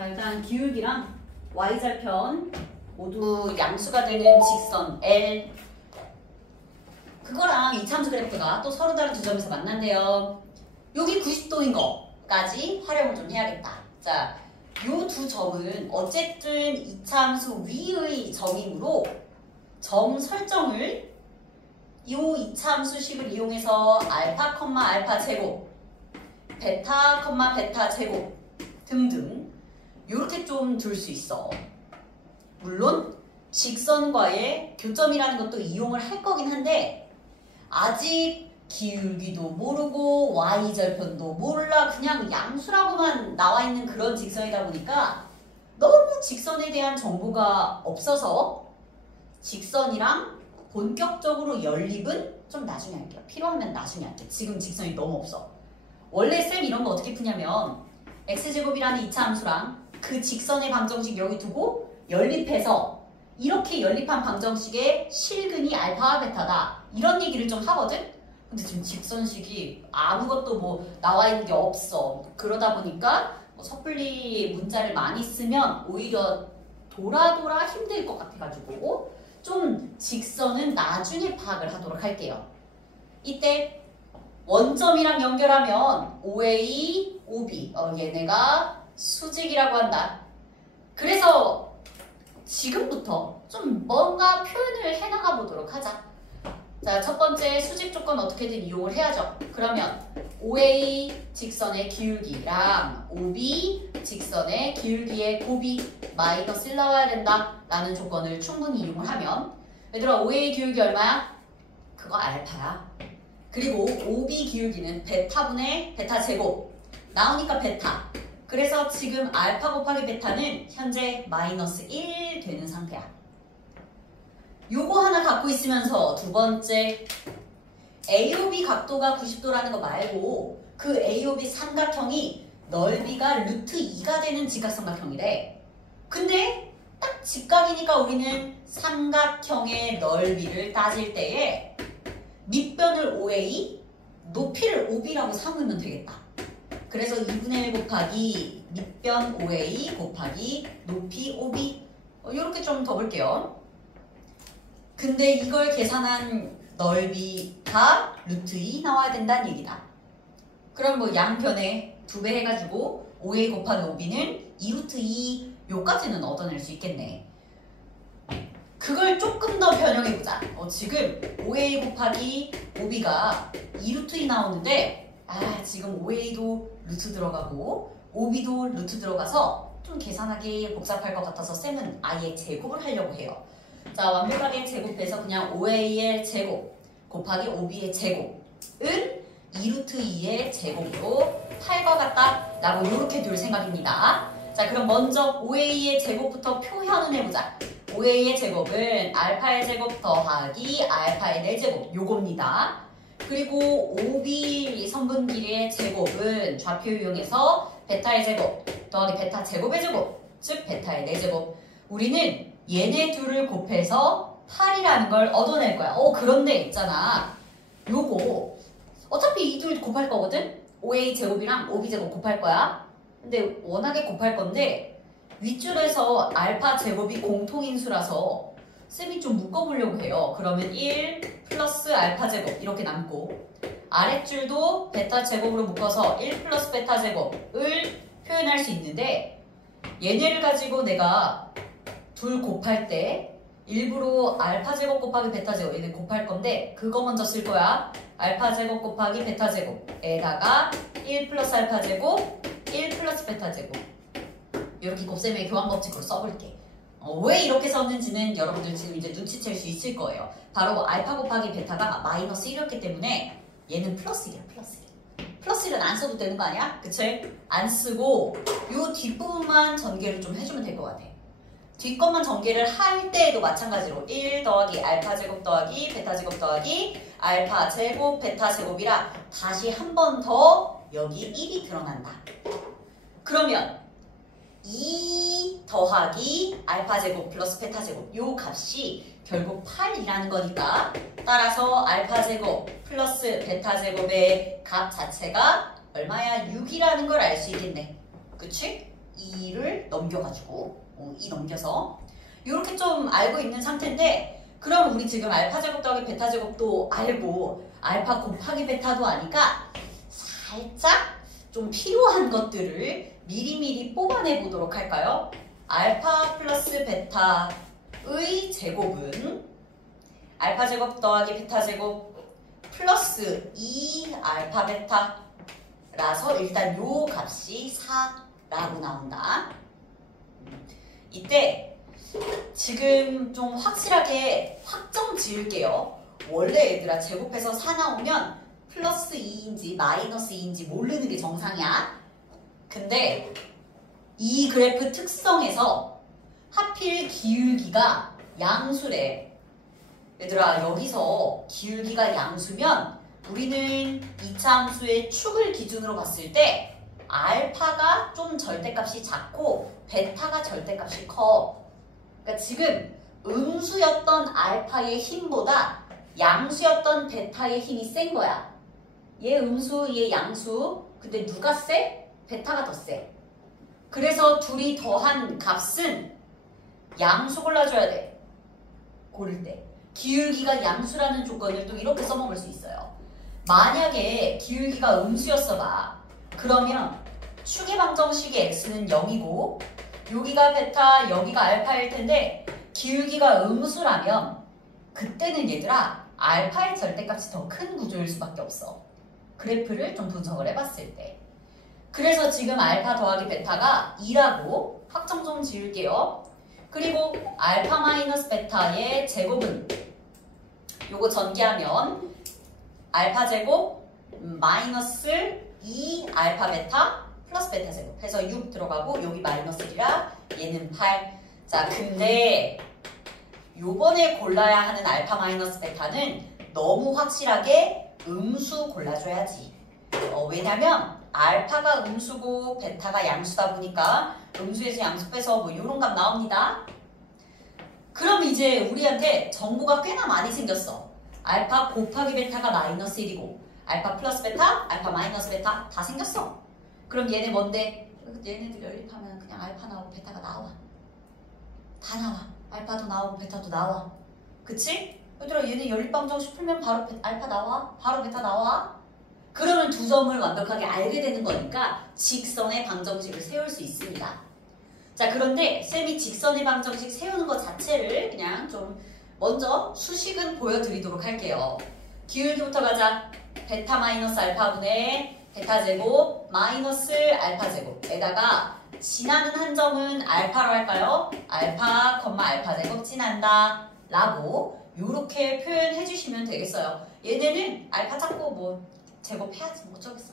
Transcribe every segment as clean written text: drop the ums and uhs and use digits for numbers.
자, 일단 기울기랑 y절편 모두 양수가 되는 직선 L, 그거랑 이차함수 그래프가 또 서로 다른 두 점에서 만난대요. 여기 90도인 거까지 활용을 좀 해야겠다. 자, 요 두 점은 어쨌든 이차함수 위의 점이므로 점 설정을 요 이차함수식을 이용해서 알파, 알파 제곱, 베타, 베타 제곱 등등 요렇게 좀 둘 수 있어. 물론 직선과의 교점이라는 것도 이용을 할 거긴 한데 아직 기울기도 모르고 y절편도 몰라 그냥 양수라고만 나와 있는 그런 직선이다 보니까 너무 직선에 대한 정보가 없어서 직선이랑 본격적으로 연립은 좀 나중에 할게요. 필요하면 나중에 할게요. 지금 직선이 너무 없어. 원래 쌤 이런 거 어떻게 푸냐면 x제곱이라는 이차함수랑 그 직선의 방정식 여기 두고 연립해서 이렇게 연립한 방정식의 실근이 알파와 베타다 이런 얘기를 좀 하거든? 근데 지금 직선식이 아무것도 뭐 나와 있는 게 없어. 그러다 보니까 뭐 섣불리 문자를 많이 쓰면 오히려 돌아 힘들 것 같아가지고 좀 직선은 나중에 파악을 하도록 할게요. 이때 원점이랑 연결하면 OA, OB 얘네가 수직이라고 한다. 그래서 지금부터 좀 뭔가 표현을 해나가 보도록 하자. 자, 첫 번째 수직 조건 어떻게든 이용을 해야죠. 그러면 OA 직선의 기울기랑 OB 직선의 기울기의 곱이 마이너스 1 나와야 된다 라는 조건을 충분히 이용을 하면 얘들아 OA 기울기 얼마야? 그거 알파야. 그리고 OB 기울기는 베타분의 베타 제곱 나오니까 베타. 그래서 지금 알파 곱하기 베타는 현재 마이너스 1 되는 상태야. 요거 하나 갖고 있으면서 두 번째 AOB 각도가 90도라는 거 말고 그 AOB 삼각형이 넓이가 루트 2가 되는 직각삼각형이래. 근데 딱 직각이니까 우리는 삼각형의 넓이를 따질 때에 밑변을 OA, 높이를 OB라고 삼으면 되겠다. 그래서 2분의 1 곱하기 밑변 OA 곱하기 높이 OB 이렇게 좀 더 볼게요. 근데 이걸 계산한 넓이가 루트 2 나와야 된다는 얘기다. 그럼 뭐 양변에 2배 해가지고 OA 곱하기 OB는 2루트 2 요까지는 얻어낼 수 있겠네. 그걸 조금 더 변형해보자. 지금 OA 곱하기 OB가 2루트 2 나오는데 지금 OA도 루트 들어가고 OB도 루트 들어가서 좀 계산하기 복잡할 것 같아서 쌤은 아예 제곱을 하려고 해요. 자, 완벽하게 제곱해서 그냥 OA의 제곱 곱하기 OB의 제곱은 2루트 2의 제곱으로 8과 같다 라고 이렇게 둘 생각입니다. 자, 그럼 먼저 OA의 제곱부터 표현을 해보자. OA의 제곱은 알파의 제곱 더하기 알파의 4제곱 요겁니다. 그리고 OB 선분 길이의 제곱은 좌표 이용해서 베타의 제곱 더하기 베타 제곱의 제곱 즉 베타의 4제곱. 우리는 얘네 둘을 곱해서 8이라는 걸 얻어낼 거야. 그런데 있잖아. 요거 어차피 이 둘 곱할 거거든? OA 제곱이랑 OB 제곱 곱할 거야. 근데 워낙에 곱할 건데 윗줄에서 알파 제곱이 공통인수라서 쌤이 좀 묶어보려고 해요. 그러면 1 플러스 알파 제곱 이렇게 남고 아랫줄도 베타 제곱으로 묶어서 1 플러스 베타 제곱을 표현할 수 있는데 얘네를 가지고 내가 둘 곱할 때 일부러 알파 제곱 곱하기 베타 제곱 얘네 곱할 건데 그거 먼저 쓸 거야. 알파 제곱 곱하기 베타 제곱에다가 1 플러스 알파 제곱 1 플러스 베타 제곱 이렇게 곱셈의 교환 법칙으로 써볼게. 왜 이렇게 썼는지는 여러분들 지금 이제 눈치챌 수 있을 거예요. 바로 알파 곱하기 베타가 마이너스 1이었기 때문에 얘는 플러스 1이야. 플러스 1은 안 써도 되는 거 아니야? 그치? 안 쓰고 요 뒷부분만 전개를 좀 해주면 될 것 같아. 뒷것만 전개를 할 때에도 마찬가지로 1 더하기 알파 제곱 더하기 베타 제곱 더하기 알파 제곱 베타 제곱이라 다시 한 번 더 여기 1이 드러난다. 그러면 2 더하기 알파 제곱 플러스 베타 제곱 요 값이 결국 8이라는 거니까 따라서 알파 제곱 플러스 베타 제곱의 값 자체가 얼마야? 6이라는 걸 알 수 있겠네. 그치? 2를 넘겨가지고 2 넘겨서 이렇게 좀 알고 있는 상태인데 그럼 우리 지금 알파 제곱 더하기 베타 제곱도 알고 알파 곱하기 베타도 아니까 살짝 좀 필요한 것들을 미리미리 뽑아내 보도록 할까요? 알파 플러스 베타의 제곱은 알파 제곱 더하기 베타 제곱 플러스 2 알파 베타라서 일단 요 값이 4라고 나온다. 이때 지금 좀 확실하게 확정 지을게요. 원래 얘들아 제곱해서 4 나오면 플러스 2인지 마이너스 2인지 모르는 게 정상이야. 근데 이 그래프 특성에서 하필 기울기가 양수래. 얘들아 여기서 기울기가 양수면 우리는 이차함수의 축을 기준으로 봤을 때 알파가 좀 절대값이 작고 베타가 절대값이 커. 그러니까 지금 음수였던 알파의 힘보다 양수였던 베타의 힘이 센 거야. 얘 음수, 얘 양수. 근데 누가 세? 베타가 더 세. 그래서 둘이 더한 값은 양수 골라줘야 돼. 고를 때. 기울기가 양수라는 조건을 또 이렇게 써먹을 수 있어요. 만약에 기울기가 음수였어 봐. 그러면 축의 방정식의 x는 0이고 여기가 베타, 여기가 알파일 텐데 기울기가 음수라면 그때는 얘들아 알파의 절대값이 더 큰 구조일 수밖에 없어. 그래프를 좀 분석을 해봤을 때. 그래서 지금 알파 더하기 베타가 2라고 확정 좀 지을게요. 그리고 알파 마이너스 베타의 제곱은 요거 전개하면 알파 제곱 마이너스 2 알파 베타 플러스 베타 제곱 해서 6 들어가고 여기 마이너스 1이라 얘는 8. 자 근데 요번에 골라야 하는 알파 마이너스 베타는 너무 확실하게 음수 골라줘야지. 왜냐면 알파가 음수고 베타가 양수다 보니까 음수에서 양수 빼서 뭐 요런 값 나옵니다. 그럼 이제 우리한테 정보가 꽤나 많이 생겼어. 알파 곱하기 베타가 마이너스 1이고 알파 플러스 베타, 알파 마이너스 베타 다 생겼어. 그럼 얘네 뭔데? 얘네들 연립하면 그냥 알파 나오고 베타가 나와. 다 나와. 알파도 나오고 베타도 나와. 그치? 얘들아 얘네 연립방정식 풀면 바로 알파 나와? 바로 베타 나와? 그러면 두 점을 완벽하게 알게 되는 거니까 직선의 방정식을 세울 수 있습니다. 자 그런데 쌤이 직선의 방정식 세우는 것 자체를 그냥 좀 먼저 수식은 보여드리도록 할게요. 기울기부터 가자. 베타 마이너스 알파분의 베타 제곱 마이너스 알파 제곱에다가 지나는 한 점은 알파로 할까요? 알파, 알파 제곱 지난다 라고 요렇게 표현해 주시면 되겠어요. 얘네는 알파 찾고 뭐 제곱해야지 뭐 어쩌겠어.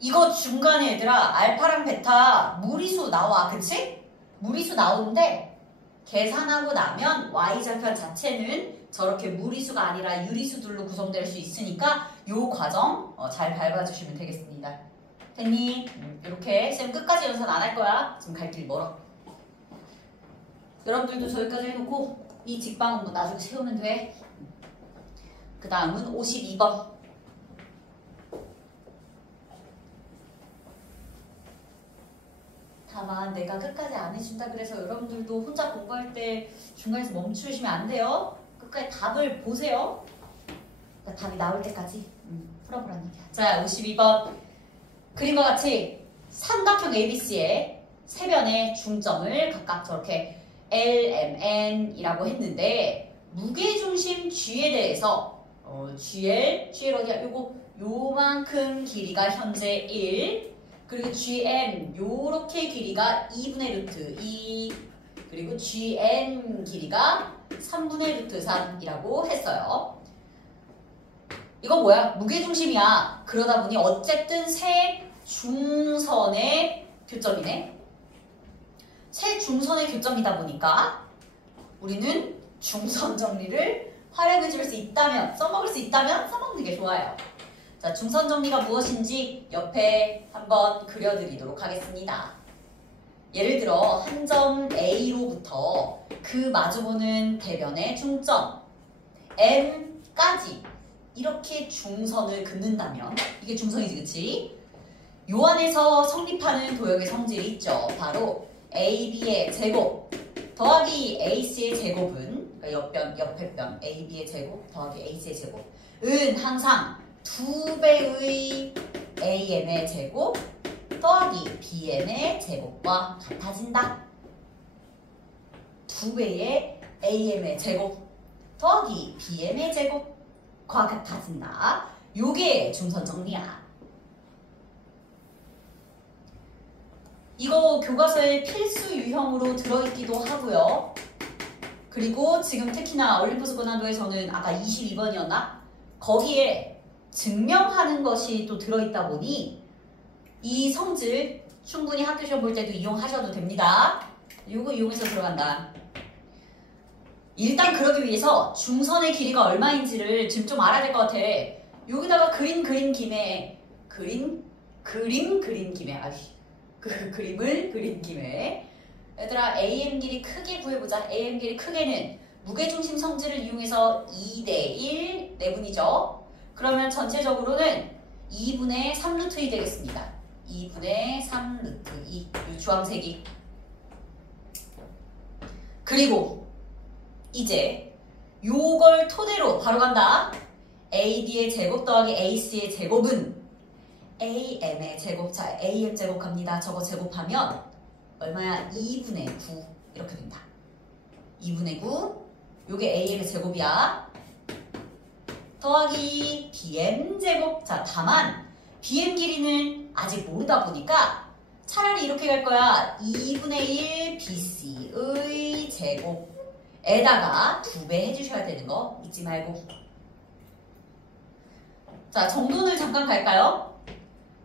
이거 중간에 얘들아 알파랑 베타 무리수 나와. 그치? 무리수 나오는데 계산하고 나면 y절편 자체는 저렇게 무리수가 아니라 유리수들로 구성될 수 있으니까 요 과정 잘 밟아주시면 되겠습니다. 됐니? 이렇게 쌤 끝까지 연산 안 할 거야. 지금 갈 길 멀어. 여러분들도 저기까지 해놓고 이 직방은 뭐 나중에 세우면 돼. 그 다음은 52번. 다만 내가 끝까지 안 해준다 그래서 여러분들도 혼자 공부할 때 중간에서 멈추시면 안 돼요. 끝까지 답을 보세요. 그러니까 답이 나올 때까지 풀어보라는 얘기야. 자 52번 그림과 같이 삼각형 ABC의 세 변의 중점을 각각 저렇게 L, M, N이라고 했는데 무게중심 G에 대해서 GL 어디야? 요만큼 길이가 현재 1 그리고 GM 요렇게 길이가 2분의 루트 2 그리고 GN 길이가 3분의 루트 3이라고 했어요. 이거 뭐야? 무게중심이야. 그러다 보니 어쨌든 세 중선의 교점이네. 세 중선의 교점이다 보니까 우리는 중선 정리를 활용해 줄 수 있다면, 써먹을 수 있다면 써먹는 게 좋아요. 자, 중선 정리가 무엇인지 옆에 한번 그려드리도록 하겠습니다. 예를 들어 한 점 A로부터 그 마주보는 대변의 중점 M까지 이렇게 중선을 긋는다면 이게 중선이지 그치? 요 안에서 성립하는 도형의 성질이 있죠. 바로 AB의 제곱 더하기 AC의 제곱은 그러니까 옆에 변 AB의 제곱 더하기 AC의 제곱은 항상 2배의 AM의 제곱 더하기 BM의 제곱과 같아진다. 2배의 AM의 제곱 더하기 BM의 제곱과 같아진다. 요게 중선 정리야. 이거 교과서에 필수 유형으로 들어있기도 하고요. 그리고 지금 특히나 올림푸스 고난도에서는 아까 22번이었나? 거기에 증명하는 것이 또 들어있다 보니 이 성질 충분히 학교 시험 볼 때도 이용하셔도 됩니다. 요거 이용해서 들어간다. 일단 그러기 위해서 중선의 길이가 얼마인지를 지금 좀 알아야 될 것 같아. 여기다가 그림 그린 김에 그림을 그린 김에 얘들아 AM 길이 크게 구해보자. AM 길이 크게는 무게중심 성질을 이용해서 2대1 내분이죠. 그러면 전체적으로는 2분의 3루트2 되겠습니다. 2분의 3루트2 이 주황색이. 그리고 이제 요걸 토대로 바로 간다. AB의 제곱 더하기 AC의 제곱은 AM의 제곱, 자 AM 제곱 갑니다. 저거 제곱하면 얼마야? 2분의 9 이렇게 된다. 2분의 9 요게 AM의 제곱이야. 더하기 BM 제곱. 자 다만 BM 길이는 아직 모르다 보니까 차라리 이렇게 갈 거야. 2분의 1 BC의 제곱에다가 2배 해주셔야 되는 거 잊지 말고. 자 정돈을 잠깐 갈까요?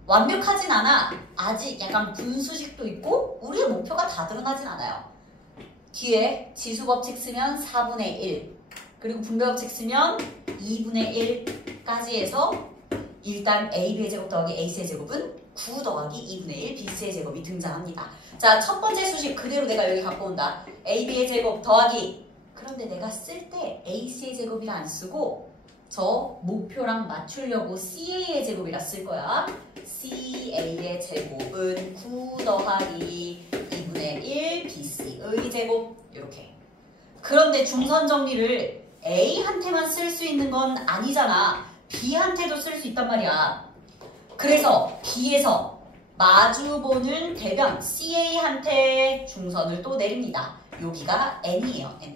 완벽하진 않아. 아직 약간 분수식도 있고 우리의 목표가 다 드러나진 않아요. 뒤에 지수법칙 쓰면 4분의 1 그리고 분배법칙 쓰면 2분의 1까지 해서 일단 AB의 제곱 더하기 AC의 제곱은 9 더하기 2분의 1 BC의 제곱이 등장합니다. 자, 첫 번째 수식 그대로 내가 여기 갖고 온다. AB의 제곱 더하기. 그런데 내가 쓸 때 AC의 제곱이라 안 쓰고 저 목표랑 맞추려고 CA의 제곱이라 쓸 거야. CA의 제곱은 9 더하기 2분의 1 BC의 제곱 이렇게. 그런데 중선 정리를 A한테만 쓸 수 있는 건 아니잖아. B한테도 쓸 수 있단 말이야. 그래서 B에서 마주보는 대변 CA한테 중선을 또 내립니다. 여기가 N이에요. N.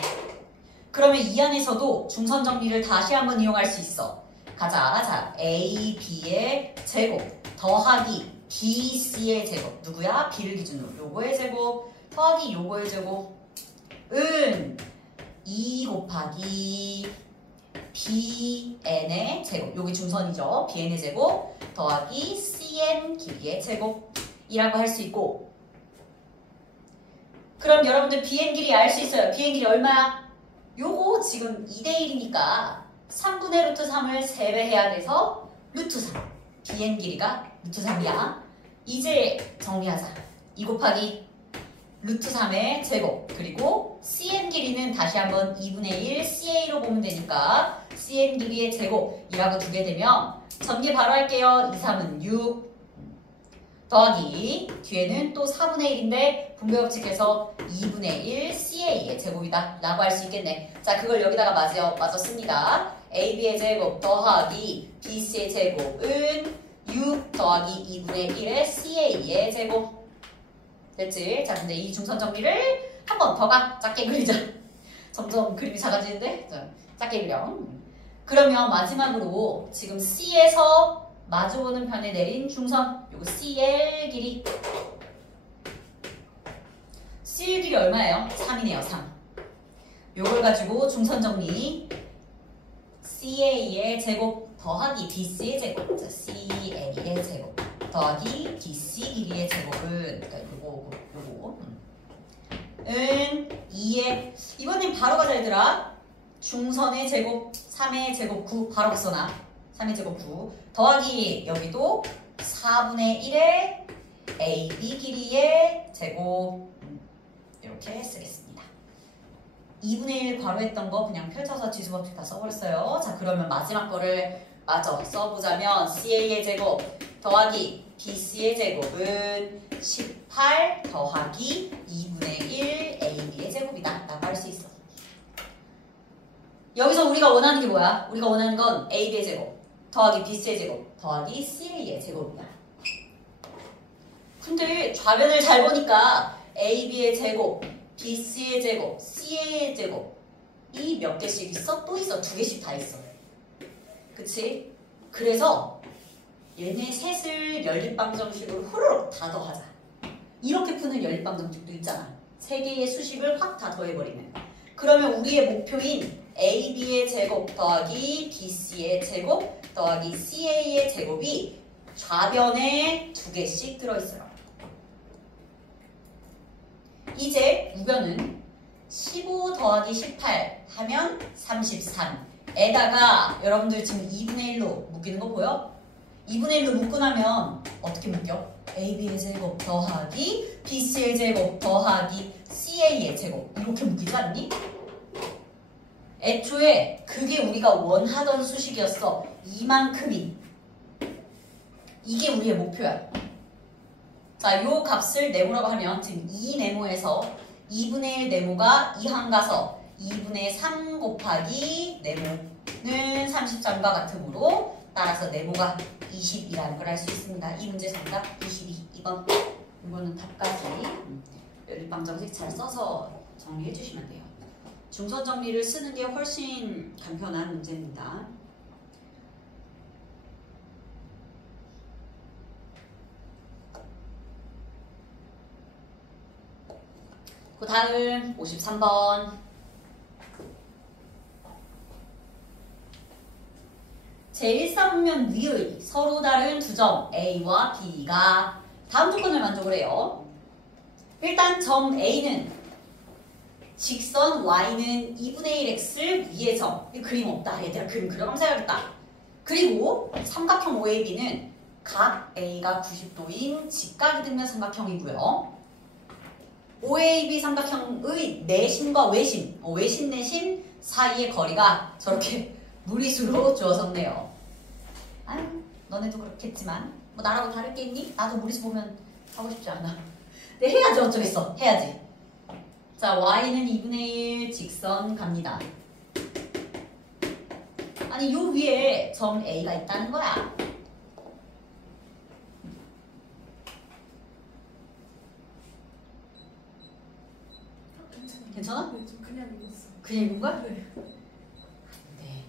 그러면 이 안에서도 중선 정리를 다시 한번 이용할 수 있어. 가자. 자, A, B의 제곱 더하기 B, C의 제곱. 누구야? B를 기준으로. 요거의 제곱 더하기 요거의 제곱은 2 곱하기 BN의 제곱. 여기 중선이죠. BN의 제곱 더하기 CN 길이의 제곱이라고 할 수 있고. 그럼 여러분들 BN 길이 알 수 있어요. BN 길이 얼마야? 요거 지금 2대1이니까 3분의 루트 3을 3배 해야 돼서 루트 3. BN 길이가 루트 3이야. 이제 정리하자. 2 곱하기 루트 3의 제곱. 그리고 CN 길이는 다시 한번 2분의 1 CA로 보면 되니까 CN 길이의 제곱이라고 두게 되면 전개 바로 할게요. 2, 3은 6 더하기 뒤에는 또 4분의 1인데 분배법칙에서 2분의 1 CA의 제곱이다 라고 할 수 있겠네. 자, 그걸 여기다가 맞아 씁니다. AB의 제곱 더하기 BC의 제곱은 6 더하기 2분의 1의 CA의 제곱. 됐지? 자, 근데 이 중선 정리를 한 번 더 가. 작게 그리자. 점점 그림이 작아지는데? 자, 작게 그려. 그러면 마지막으로 지금 C에서 마주보는 편에 내린 중선, 요거 CL 길이. CL 길이 얼마예요? 3이네요, 3. 요걸 가지고 중선 정리. CA의 제곱 더하기 BC의 제곱. 자, CL의 제곱 더하기 BC 길이의 제곱은, 그러니까 요거. 은 2의, 이번엔 바로 가자 얘들아. 중선의 제곱 3의 제곱 9 바로 써놔. 3의 제곱 9 더하기 여기도 4분의 1의 AB 길이의 제곱. 이렇게 쓰겠습니다. 2분의 1 괄호 했던 거 그냥 펼쳐서 지수법칙 다 써버렸어요. 자, 그러면 마지막 거를 마저 써보자면 CA의 제곱 더하기 BC의 제곱은 18 더하기 2분의 1 AB의 제곱이다 라고 할 수 있어. 여기서 우리가 원하는 게 뭐야? 우리가 원하는 건 AB의 제곱 더하기 BC의 제곱 더하기 CA의 제곱이야. 근데 좌변을 잘 보니까 AB의 제곱, BC의 제곱, CA의 제곱 이 몇 개씩 있어? 또 있어. 2개씩 다 있어. 그치? 그래서 얘네 셋을 연립방정식으로 후루룩 다 더하자. 이렇게 푸는 연립방정식도 있잖아. 3개의 수식을 확 다 더해버리는. 그러면 우리의 목표인 AB의 제곱 더하기 BC의 제곱 더하기 CA의 제곱이 좌변에 2개씩 들어있어요. 이제 우변은 15 더하기 18 하면 33에다가 여러분들 지금 2분의 1로 묶이는 거 보여? 2분의 1로 묶고 나면 어떻게 묶여? AB의 제곱 더하기 BC의 제곱 더하기 CA의 제곱 이렇게 묶이지 않니? 애초에 그게 우리가 원하던 수식이었어. 이만큼이. 이게 우리의 목표야. 자, 요 값을 네모라고 하면 지금 이 네모에서 2분의 1 네모가 2항 가서 2분의 3 곱하기 네모는 33과 같으므로 따라서 네모가 20이라는 걸 알 수 있습니다. 이 문제 정답 22. 2번. 이거는 답까지 연립방정식 잘 써서 정리해 주시면 돼요. 중선 정리를 쓰는 게 훨씬 간편한 문제입니다. 그 다음 53번. 제1사분면 위의 서로 다른 두 점 A와 B가 다음 조건을 만족을 해요. 일단 점 A는 직선 Y는 2분의 1X 위의 점. 이 그림 없다. 얘들아 그림 그려가면서 해야겠다. 그리고 삼각형 OAB는 각 A가 90도인 직각이 등면 삼각형이고요. OAB 삼각형의 내심과 외심, 외심 내심 사이의 거리가 저렇게 무리수로 주어졌네요. 아유, 너네도 그렇겠지만 뭐 나라고 다를 게 있니? 나도 무리수 보면 하고 싶지 않아. 근데 해야지 어쩌겠어. 해야지. 자, Y는 2분의 1 직선 갑니다. 아니, 요 위에 점 A가 있다는 거야. 괜찮아? 네, 좀 그냥 읽었어. 그냥 읽은 거야? 네. 네.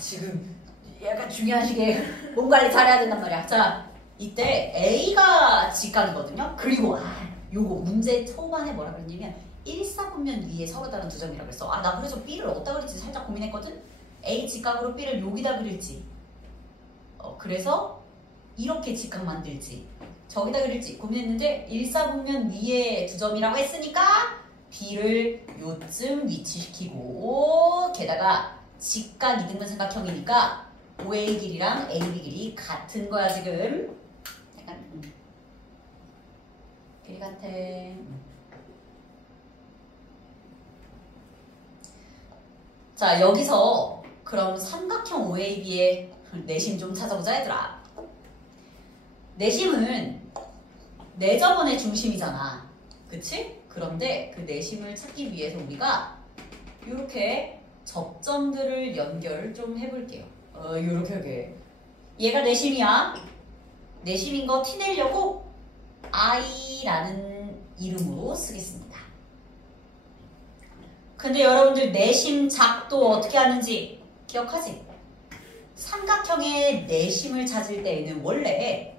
지금 약간 중요한 시기에 몸 관리 잘해야 된단 말이야. 자, 이때 A가 직각이거든요. 그리고 요거 문제 초반에 뭐라 그랬냐면 1사분면 위에 서로 다른 두 점이라고 했어. 나 그래서 B를 어디다 그릴지 살짝 고민했거든. A 직각으로 B를 여기다 그릴지 그래서 이렇게 직각 만들지 저기다 그릴지 고민했는데 1사분면 위에 두 점이라고 했으니까 B를 요쯤 위치시키고 게다가 직각 이등분 삼각형이니까 OA 길이랑 AB 길이 같은 거야 지금. 약간 길이 같아. 자, 여기서 그럼 삼각형 OAB의 내심 좀 찾아보자 얘들아. 내심은 내점원의 중심이잖아. 그치? 그런데 그 내심을 찾기 위해서 우리가 이렇게 접점들을 연결 좀 해볼게요. 요렇게 얘가 내심이야. 내심인 거 티내려고 I라는 이름으로 쓰겠습니다. 근데 여러분들 내심 작도 어떻게 하는지 기억하지? 삼각형의 내심을 찾을 때에는 원래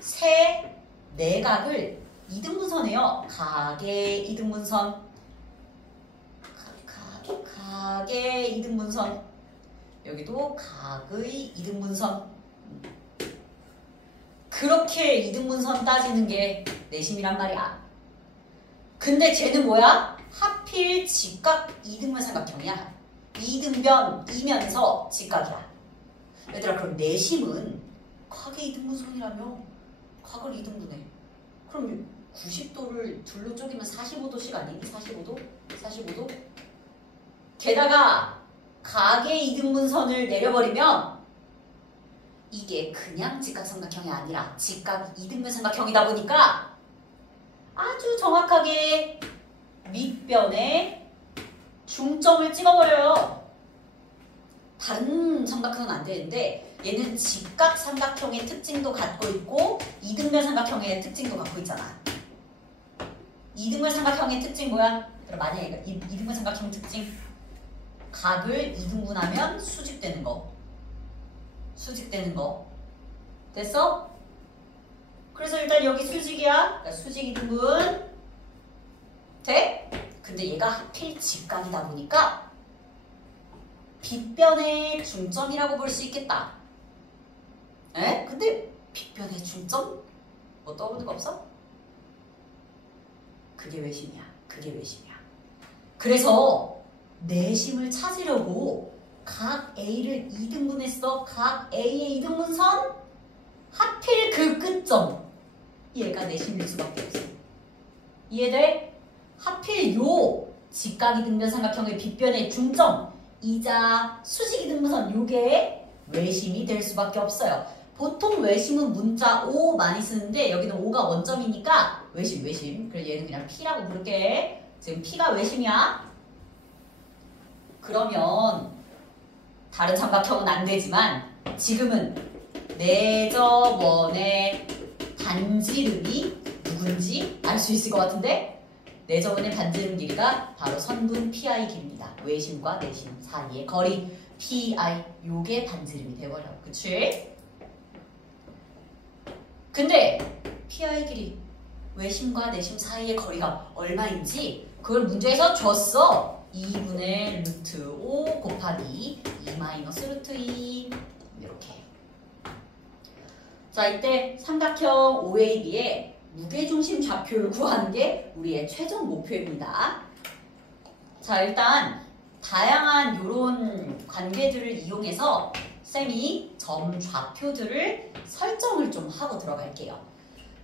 세 내각을 이등분선해요. 각의 이등분선, 각의 이등분선, 여기도 각의 이등분선. 그렇게 이등분선 따지는 게 내심이란 말이야. 근데 쟤는 뭐야? 하필 직각 이등분 삼각형이야. 이등변이면서 직각이야. 얘들아 그럼 내심은 각의 이등분선이라며 각을 이등분해. 그럼 90도를 둘로 쪼개면 45도씩 아니니? 45도? 게다가 각의 이등분선을 내려버리면 이게 그냥 직각삼각형이 아니라 직각 이등변 삼각형이다 보니까 아주 정확하게 밑변에 중점을 찍어버려요. 다른 삼각형은 안 되는데 얘는 직각 삼각형의 특징도 갖고 있고 이등변 삼각형의 특징도 갖고 있잖아. 이등변 삼각형의 특징 뭐야? 그럼 만약에 이등변 삼각형 특징 각을 이등분하면 수직되는 거. 수직되는 거. 됐어? 그래서 일단 여기 수직이야. 그러니까 수직 이등분. 돼? 근데 얘가 하필 직각이다 보니까 빗변의 중점이라고 볼 수 있겠다. 에? 근데 빗변의 중점? 뭐 떠오르는 거 없어? 그게 외심이야. 그게 외심이야. 그래서 내심을 찾으려고 각 A를 2등분했어. 각 A의 이등분선 하필 그 끝점. 얘가 내심일 수밖에 없어. 이해돼? 하필 요 직각 이등변 삼각형의 빗변의 중점 이자 수직 이등분선 요게 외심이 될 수밖에 없어요. 보통 외심은 문자 O 많이 쓰는데 여기는 O가 원점이니까 외심. 그래서 얘는 그냥 P라고 부를게. 지금 P가 외심이야. 그러면 다른 삼각형은 안 되지만 지금은 내저번의 반지름이 누군지 알 수 있을 것 같은데 내저번의 반지름 길이가 바로 선분 PI 길입니다. 외심과 내심 사이의 거리 PI 요게 반지름이 돼버려. 그치? 근데 PI 길이 외심과 내심 사이의 거리가 얼마인지 그걸 문제에서 줬어. 2분의 루트 5 곱하기 2 마이너스 루트 2 이렇게. 자, 이때 삼각형 OAB의 무게중심 좌표를 구하는 게 우리의 최종 목표입니다. 자, 일단 다양한 이런 관계들을 이용해서 쌤이 점 좌표들을 설정을 좀 하고 들어갈게요.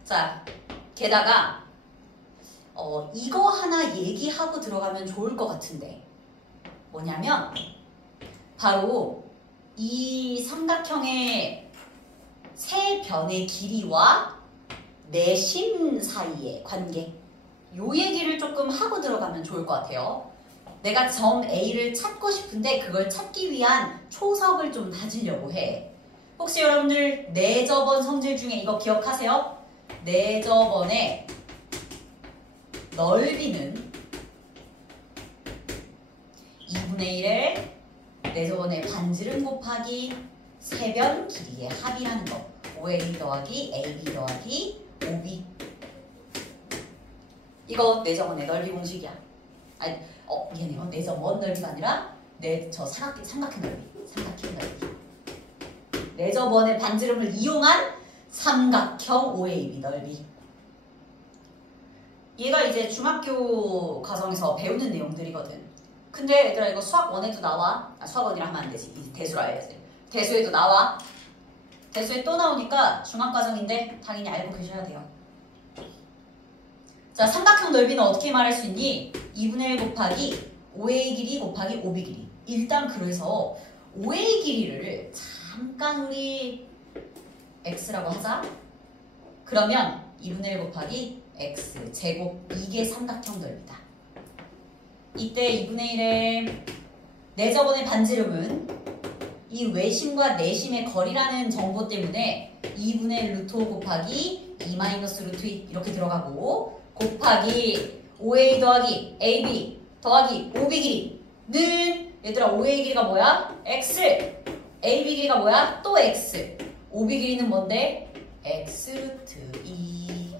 자, 게다가 이거 하나 얘기하고 들어가면 좋을 것 같은데 뭐냐면 바로 이 삼각형의 세 변의 길이와 내심 사이의 관계 요 얘기를 조금 하고 들어가면 좋을 것 같아요. 내가 점 A를 찾고 싶은데 그걸 찾기 위한 초석을 좀 다지려고 해. 혹시 여러분들 내저번 성질 중에 이거 기억하세요? 내저번의 넓이는 2분의 1의 내저번의 반지름 곱하기 세변 길이의 합이라는 거. OA 더하기 AB 더하기 OB. 이거 내저번의 넓이 공식이야. 아니, 미안해요. 내저번 넓이가 아니라 삼각형 넓이. 삼각형 넓이. 내저번의 반지름을 이용한 삼각형 OAB 넓이. 얘가 이제 중학교 과정에서 배우는 내용들이거든. 근데 얘들아 이거 수학 1에도 나와. 수학 1이라 하면 안 되지. 이제 대수로 알려야지. 대수에도 나와. 대수에 또 나오니까 중학과정인데 당연히 알고 계셔야 돼요. 자, 삼각형 넓이는 어떻게 말할 수 있니? 2분의 1 곱하기 OA 길이 곱하기 OB 길이. 일단 그래서 OA 길이를 잠깐 우리 X라고 하자. 그러면 2분의 1 곱하기 X 제곱 이게 삼각형 넓이다. 이때 2분의 1의 내저번의 반지름은 이 외심과 내심의 거리라는 정보 때문에 2분의 1 루트 5 곱하기 2 마이너스 루트 2 이렇게 들어가고 곱하기 OA 더하기 AB 더하기 OB 길이는 얘들아 OA 길이가 뭐야? X AB 길이가 뭐야? 또 X OB 길이는 뭔데? X 루트 2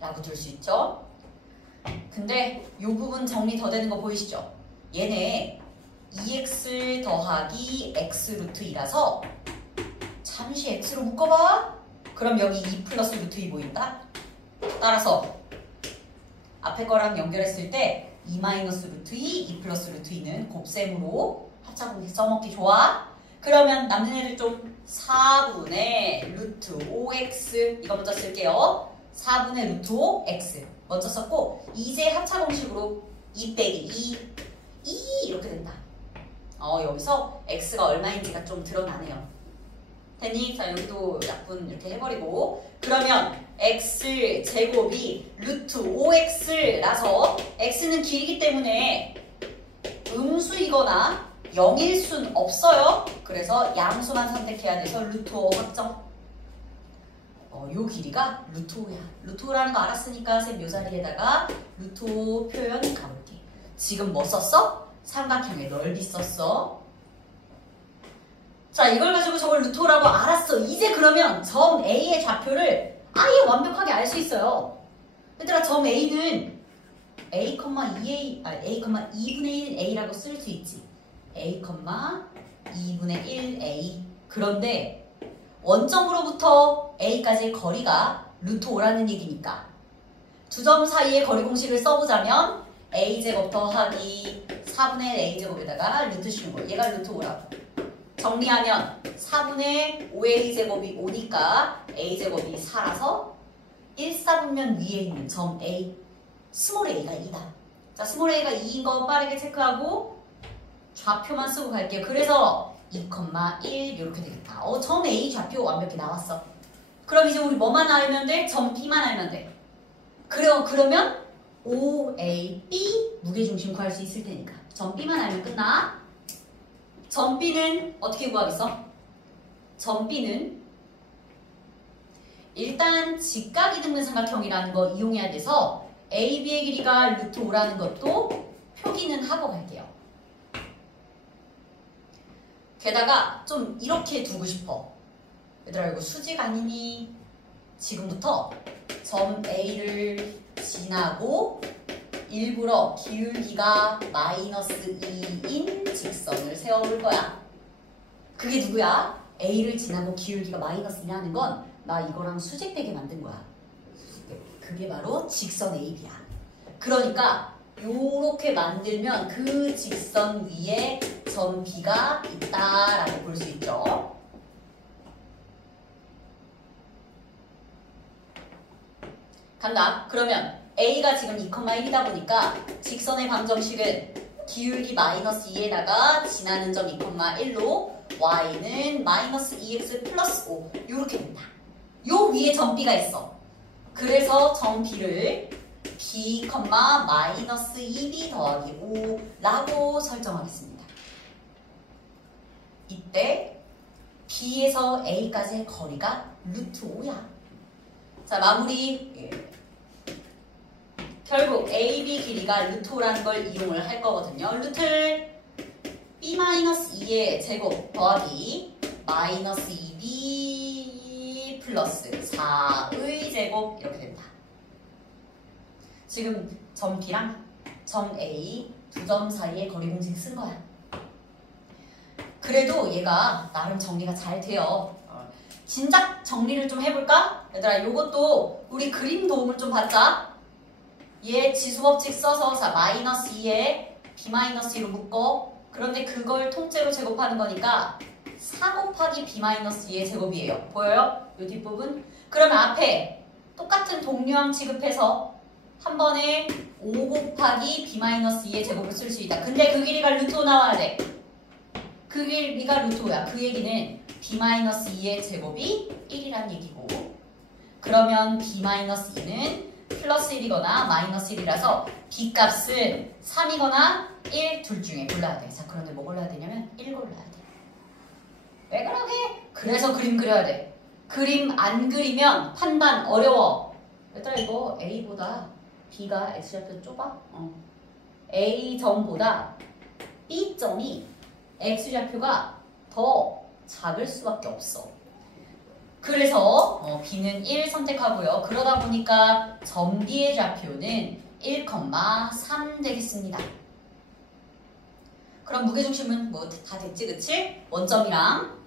라고 둘 수 있죠. 근데 이 부분 정리 더 되는 거 보이시죠? 얘네 2x 더하기 x 루트 2라서 잠시 x로 묶어봐. 그럼 여기 2 플러스 루트 2 보인다. 따라서 앞에 거랑 연결했을 때 2 마이너스 루트 2, 2 플러스 루트 2는 곱셈으로 합차공식 써먹기 좋아. 그러면 남는 애들 좀 4분의 루트 5x 이거 먼저 쓸게요. 4분의 루트 5x 먼저 썼고 이제 합차공식으로 2 빼기 2 이렇게 된다. 여기서 x가 얼마인지가 좀 드러나네요. 됐니? 자, 여기도 약분 이렇게 해버리고. 그러면 x 제곱이 루트 5x라서 x는 길이기 때문에 음수이거나 0일 순 없어요. 그래서 양수만 선택해야 돼서 루트 5 확정. 요 길이가 루트 5야. 루트 5라는 거 알았으니까 쌤 요 자리에다가 루트 5 표현 가볼게. 지금 뭐 썼어? 삼각형의 넓이 썼어. 자, 이걸 가지고 저걸 루트 5라고 알았어. 이제 그러면 점 A의 좌표를 아예 완벽하게 알 수 있어요. 얘들아, 점 A는 A, 2A, A, 2분의 1 A라고 쓸 수 있지. A, 2분의 1 A. 그런데 원점으로부터 A까지의 거리가 루트 5라는 얘기니까 두 점 사이의 거리 공식을 써보자면 A제곱 더하기 4분의 A제곱에다가 루트 씌운 거. 얘가 루트 5라고. 정리하면 4분의 5A제곱이 5니까 A제곱이 4라서 1, 4분면 위에 있는 점 A, 스몰 A가 2다. 자, 스몰 A가 2인 거 빠르게 체크하고 좌표만 쓰고 갈게요. 그래서 2,1 이렇게 되겠다. 점 A 좌표 완벽히 나왔어. 그럼 이제 우리 뭐만 알면 돼? 점 B만 알면 돼. 그러면 OAB 무게중심 구할 수 있을 테니까 점 B만 알면 끝나. 점 B는 어떻게 구하겠어? 점 B는 일단 직각이 등분 삼각형이라는 거 이용해야 돼서 AB의 길이가 루트 5라는 것도 표기는 하고 갈게요. 게다가 좀 이렇게 두고 싶어. 얘들아, 이거 수직 아니니? 지금부터 점 A를 지나고 일부러 기울기가 마이너스 2인 직선을 세워볼 거야. 그게 누구야? A를 지나고 기울기가 마이너스 2라는 건 나 이거랑 수직되게 만든 거야. 그게 바로 직선 AB야. 그러니까 요렇게 만들면 그 직선 위에 점 B가 있다라고 볼 수 있죠. 간다. 그러면 A가 지금 2,1이다 보니까 직선의 방정식은 기울기 마이너스 2에다가 지나는 점 2,1로 y는 마이너스 2x 플러스 5 이렇게 된다. 요 위에 점 B가 있어. 그래서 점 B를 B, 마이너스 2B 더하기 5라고 설정하겠습니다. 이때 B에서 A까지의 거리가 루트 5야. 자, 마무리. 결국 AB 길이가 루트 5라는 걸 이용을 할 거거든요. 루트를 B-2의 제곱 더하기 마이너스 2B 플러스 4의 제곱 이렇게 된다. 지금 점 B랑 점 A 두 점 사이의 거리 공식 쓴 거야. 그래도 얘가 나름 정리가 잘 돼요. 진작 정리를 좀 해볼까? 얘들아, 요것도 우리 그림 도움을 좀 받자. 얘 지수법칙 써서 자, 마이너스 2에 B-2로 묶어. 그런데 그걸 통째로 제곱하는 거니까 4 곱하기 B-2의 제곱이에요. 보여요? 요 뒷부분. 그러면 앞에 똑같은 동류항 취급해서 한 번에 5 곱하기 B-2의 제곱을 쓸 수 있다. 근데 그 길이가 루트 5 나와야 돼. 그 길이가 루트 5야. 그 얘기는 B-2의 제곱이 1이란 얘기고, 그러면 B-2는 플러스 1이거나 마이너스 1이라서 B 값은 3이거나 1 둘 중에 골라야 돼. 자, 그런데 뭐 골라야 되냐면 1 골라야 돼. 왜 그러게? 그래서 그림 그려야 돼. 그림 안 그리면 판단 어려워. 얘들아, 이거 A보다 B가 X좌표 좁아? A점보다 B점이 X좌표가 더 작을 수밖에 없어. 그래서 B는 1 선택하고요. 그러다 보니까 점 B의 좌표는 1,3 되겠습니다. 그럼 무게중심은 뭐 다 됐지, 그치? 원점이랑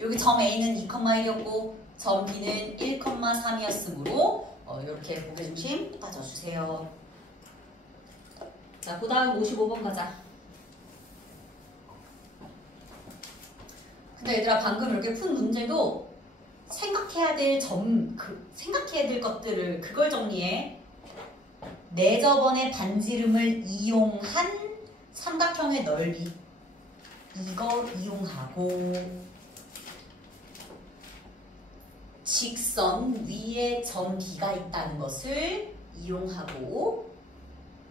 여기 점 A는 2,1이었고 점 B는 1,3이었으므로 이렇게 무게중심 따져주세요. 자, 그 다음 55번 가자. 근데 얘들아, 방금 이렇게 푼 문제도 생각해야 될 생각해야 될 것들을 그걸 정리해. 내저번의 반지름을 이용한 삼각형의 넓이, 이거 이용하고 직선 위에 점 B가 있다는 것을 이용하고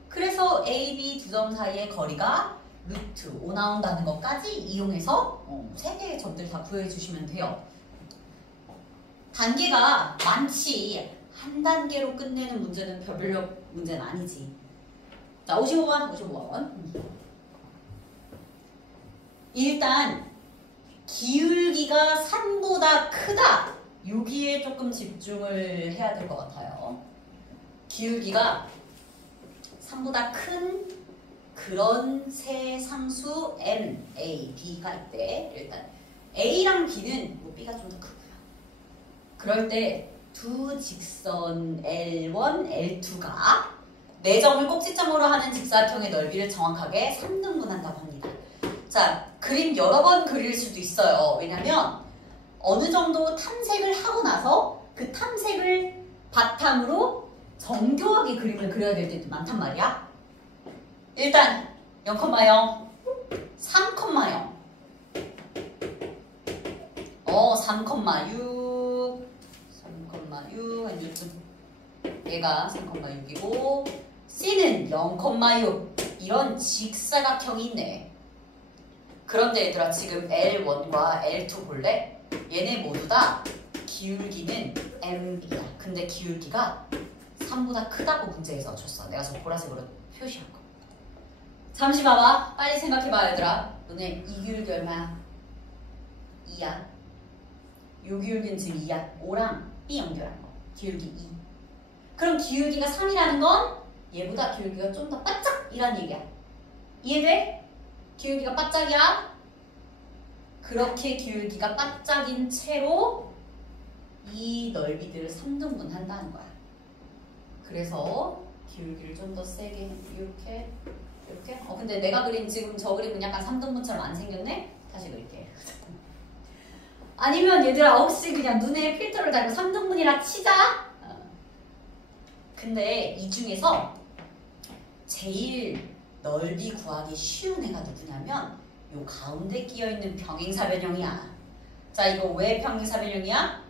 그래서 A, B 두 점 사이의 거리가 루트 5 나온다는 것까지 이용해서 3개의 점들 다 구해주시면 돼요. 단계가 많지 한 단계로 끝내는 문제는 별로 문제는 아니지. 자, 55번. 일단 기울기가 산보다 크다. 여기에 조금 집중을 해야 될 것 같아요. 기울기가 산보다 큰 그런 세 상수 M, A, B가 있대. 일단 A랑 B는 뭐 B가 좀 더 크고요. 그럴 때 두 직선 L1, L2가 네 점을 꼭지점으로 하는 직사각형의 넓이를 정확하게 3등분한다고 합니다. 자, 그림 여러 번 그릴 수도 있어요. 왜냐면 어느 정도 탐색을 하고 나서 그 탐색을 바탕으로 정교하게 그림을 그려야 될 때도 많단 말이야. 일단 0,0, 3,0, 3,6 한 요쯤 얘가 3,6이고 C는 0,6 이런 직사각형이 있네. 그런데 얘들아 지금 L1과 L2 볼래? 얘네 모두 다 기울기는 MB야. 근데 기울기가 3보다 크다고 문제에서 줬어. 내가 저 보라색으로 표시한 거. 잠시 봐봐. 빨리 생각해봐 얘들아. 너네 이 기울기 얼마야? 2야. 요 기울기는 지금 2야. O랑 B 연결한 거. 기울기 2. 그럼 기울기가 3이라는 건 얘보다 기울기가 좀 더 바짝이란 얘기야. 이해돼? 기울기가 바짝이야. 그렇게 기울기가 바짝인 채로 이 넓이들을 3등분 한다는 거야. 그래서 기울기를 좀 더 세게 이렇게 근데 내가 그린 지금 저 그림은 약간 3등분처럼 안 생겼네? 다시 그릴게. 아니면 얘들아 혹시 그냥 눈에 필터를 달고 3등분이라 치자? 근데 이 중에서 제일 넓이 구하기 쉬운 애가 누구냐면 요 가운데 끼어있는 평행사변형이야. 자, 이거 왜 평행사변형이야?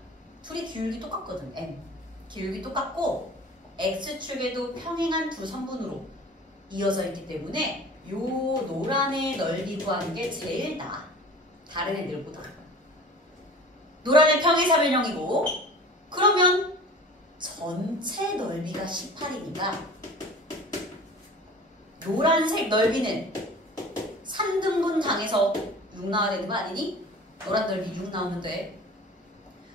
둘이 기울기 똑같거든. M. 기울기 똑같고 X축에도 평행한 두 선분으로 이어져 있기 때문에 요 노란의 넓이 구하는 게 제일 나아. 다른 애들보다. 노란의 평행사변형이고 그러면 전체 넓이가 18이니까 노란색 넓이는 3등분 당해서 6 나와야 되는 거 아니니? 노란 넓이 6 나오면 돼.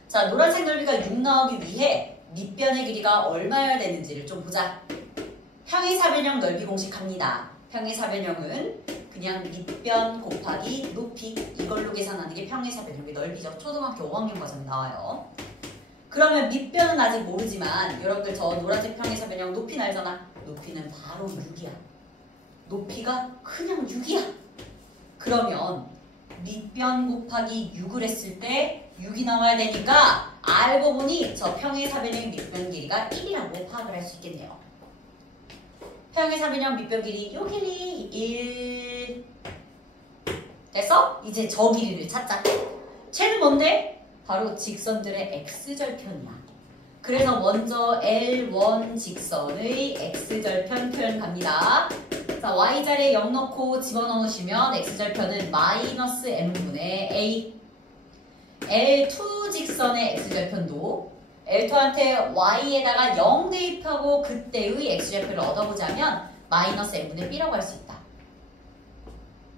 자, 노란색 넓이가 6 나오기 위해 밑변의 길이가 얼마여야 되는지를 좀 보자. 평행사변형 넓이 공식 갑니다. 평행사변형은 그냥 밑변 곱하기 높이 이걸로 계산하는 게 평행사변형의 넓이죠. 초등학교 5학년 과정에 나와요. 그러면 밑변은 아직 모르지만 여러분들 저 노란색 평행사변형 높이는 알잖아. 높이는 바로 6이야. 높이가 그냥 6이야. 그러면 밑변 곱하기 6을 했을 때 6이 나와야 되니까 알고 보니 저 평행사변형 밑변 길이가 1이라고 파악을 할 수 있겠네요. 평행사변형 밑변 길이 요 길이 1 됐어? 이제 저 길이를 찾자. 쟤는 뭔데? 바로 직선들의 x절편이야. 그래서 먼저 L1 직선의 x절편 표현 갑니다. 자, y자리에 0 넣고 집어넣으시면 x절편은 마이너스 m분의 a. L2 직선의 x절편도 L2한테 y에다가 0 대입하고 그때의 x절편을 얻어보자면 마이너스 m분의 b라고 할 수 있다.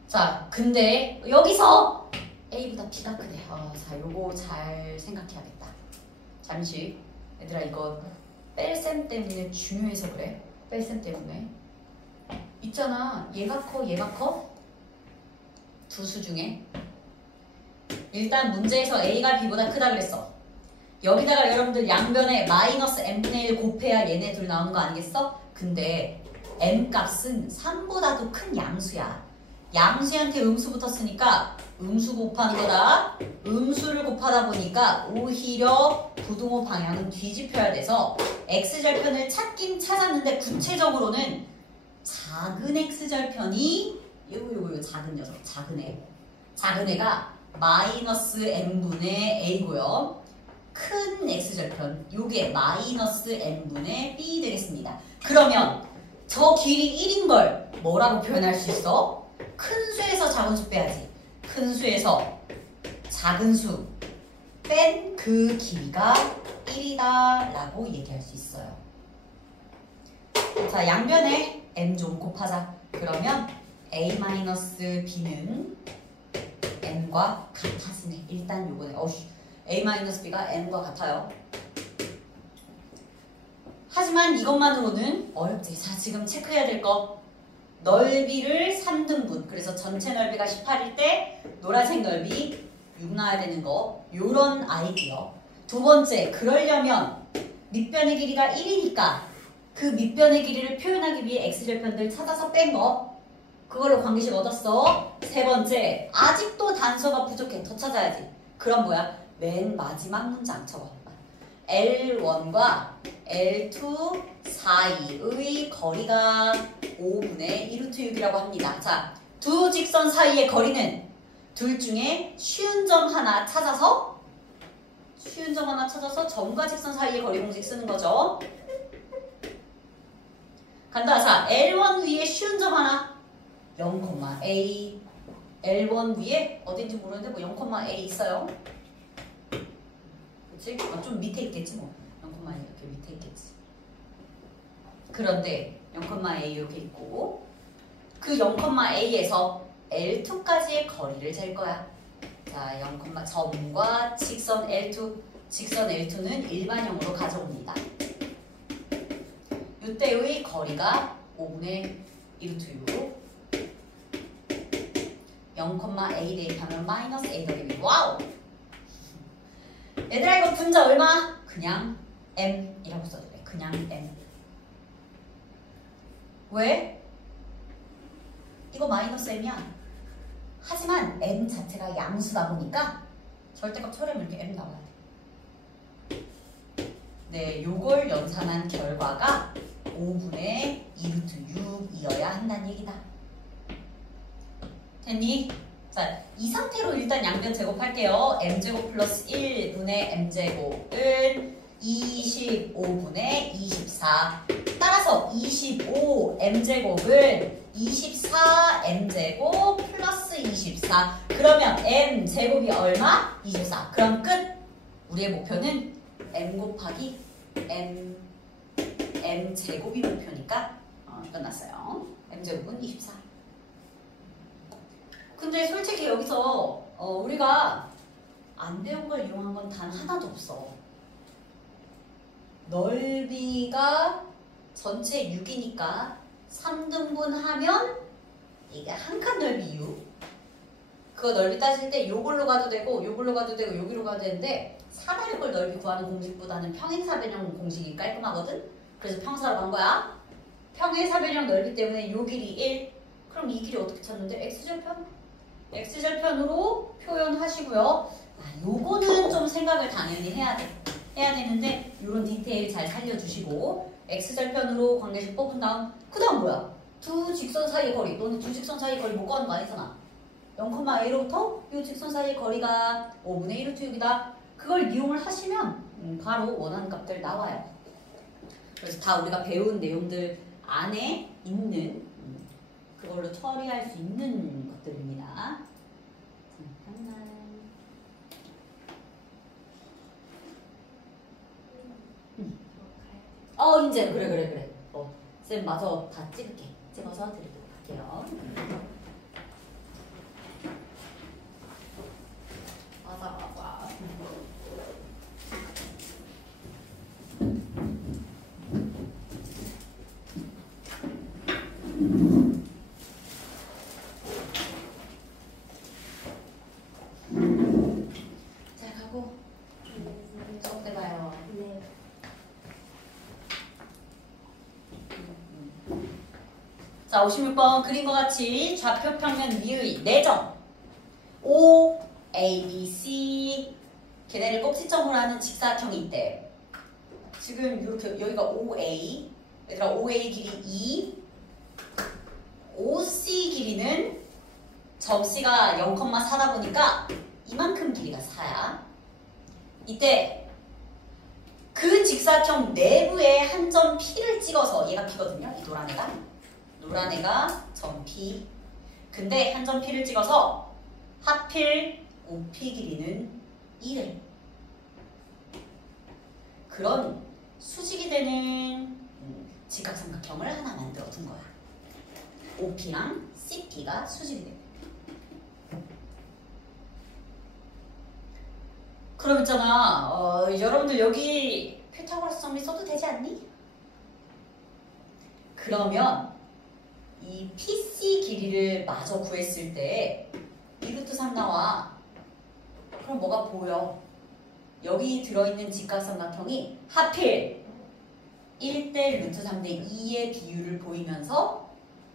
자, 근데 여기서 a보다 b가 크네. 자, 요거 잘 생각해야겠다. 잠시. 얘들아, 이거 뺄셈 때문에 중요해서 그래. 뺄셈 때문에. 있잖아. 얘가 커, 얘가 커? 두 수 중에. 일단 문제에서 a가 b보다 크다 그랬어. 여기다가 여러분들 양변에 마이너스 m분의 1 곱해야 얘네 둘 나오는 거 아니겠어? 근데 m 값은 3보다도 큰 양수야. 양수한테 음수 붙었으니까 음수 곱하는 거다. 음수를 곱하다 보니까 오히려 부등호 방향은 뒤집혀야 돼서 x절편을 찾긴 찾았는데 구체적으로는 작은 x절편이 요거 작은 녀석, 작은 애. 작은 애가 마이너스 m분의 a고요. 큰 x절편 요게 마이너스 n분의 b 되겠습니다. 그러면 저 길이 1인 걸 뭐라고 표현할 수 있어? 큰 수에서 작은 수 빼야지. 큰 수에서 작은 수 뺀 그 길이가 1이다 라고 얘기할 수 있어요. 자, 양변에 m 좀 곱하자. 그러면 a-b는 n과 같아지네. 일단 요번에 a-b가 n과 같아요. 하지만 이것만으로는 어렵지. 자, 지금 체크해야 될 거. 넓이를 3등분. 그래서 전체 넓이가 18일 때 노란색 넓이 6 나와야 되는 거. 요런 아이디어. 두 번째, 그러려면 밑변의 길이가 1이니까 그 밑변의 길이를 표현하기 위해 x절편들 찾아서 뺀 거. 그걸로 관계식 얻었어. 세 번째, 아직도 단서가 부족해. 더 찾아야지. 그럼 뭐야? 맨 마지막 문장 적어. L1과 L2 사이의 거리가 5분의 1루트 6이라고 합니다. 자, 두 직선 사이의 거리는 둘 중에 쉬운 점 하나 찾아서 점과 직선 사이의 거리 공식 쓰는 거죠. 간다. 자, L1 위에 쉬운 점 하나 0,A L1 위에 어딘지 모르는데 뭐 0,A 있어요. 그치? 좀 밑에 있겠지 뭐. 0,A 이렇게 밑에 있겠지. 그런데 0,A 이렇게 있고 그 0,A에서 L2까지의 거리를 잴 거야. 자, 0, 점과 직선 L2. 직선 L2는 일반형으로 가져옵니다. 이때의 거리가 5분의 1루트 6으로 0,A 대입하면 마이너스 A 더하기 와우! 얘들아 이거 분자 얼마? 그냥 M이라고 써도 돼. 그냥 M. 왜? 이거 마이너스 M이야. 하지만 M 자체가 양수다 보니까 절대값 처리하면 이렇게 M 나와야 돼. 네, 요걸 연산한 결과가 5분의 2루트 6이어야 한다는 얘기다. 됐니? 자, 이 상태로 일단 양변 제곱할게요. m제곱 플러스 1분의 m제곱은 25분의 24. 따라서 25m제곱은 24m제곱 플러스 24. 그러면 m제곱이 얼마? 24. 그럼 끝! 우리의 목표는 m 곱하기 m제곱이 목표니까 끝났어요. m제곱은 24. 근데 솔직히 여기서 우리가 안 배운 걸 이용한 건 단 하나도 없어. 넓이가 전체 6이니까 3등분 하면 이게 한 칸 넓이 6. 그거 넓이 따질 때 요걸로 가도 되고 요걸로 가도 되고 여기로 가도 되는데 사다리꼴 넓이 구하는 공식보다는 평행사변형 공식이 깔끔하거든? 그래서 평사로 간 거야. 평행사변형 넓이 때문에 요 길이 1. 그럼 이 길이 어떻게 찾는데? X절편? X절편으로 표현하시고요. 요거는 좀 생각을 당연히 해야 되는데 요런 디테일 잘 살려주시고 X절편으로 관계식 뽑은 다음 그 다음 뭐야? 두 직선 사이의 거리. 너는 두 직선 사이의 거리 못 구하는 거 아니잖아. 0,A로부터 이 직선 사이의 거리가 5분의 1루트 6이다. 그걸 이용을 하시면 바로 원하는 값들 나와요. 그래서 다 우리가 배운 내용들 안에 있는 그걸로 처리할 수 있는 것들입니다. 잠깐만. 이제 그래. 쌤 마저 다 찍을게. 찍어서 드리도록 할게요. 맞아. 잘 가고 수업 때 봐요. 네. 자, 56번 그림과 같이 좌표 평면 위의 내점 O, A, B, C 걔네를 꼭지점으로 하는 직사각형이 있대. 지금 이렇게 여기가 OA 얘들아 OA 길이 2 OC 길이는 점 C가 0,4다 보니까 이만큼 길이가 4야. 이때 그 직사각형 내부에 한 점 P를 찍어서 얘가 P거든요. 이 노란 애가 점 P. 근데 한 점 P를 찍어서 하필 OP 길이는 1에 그런 수직이 되는 직각삼각형을 하나 만들어 둔 거야. OP랑 CP가 수직이 돼. 그럼 있잖아, 여러분들 여기 피타고라스 정리 써도 되지 않니? 그러면 이 PC 길이를 마저 구했을 때 2루트3 나와. 그럼 뭐가 보여? 여기 들어있는 직각삼각형이 하필 1대 루트 3대 2의 비율을 보이면서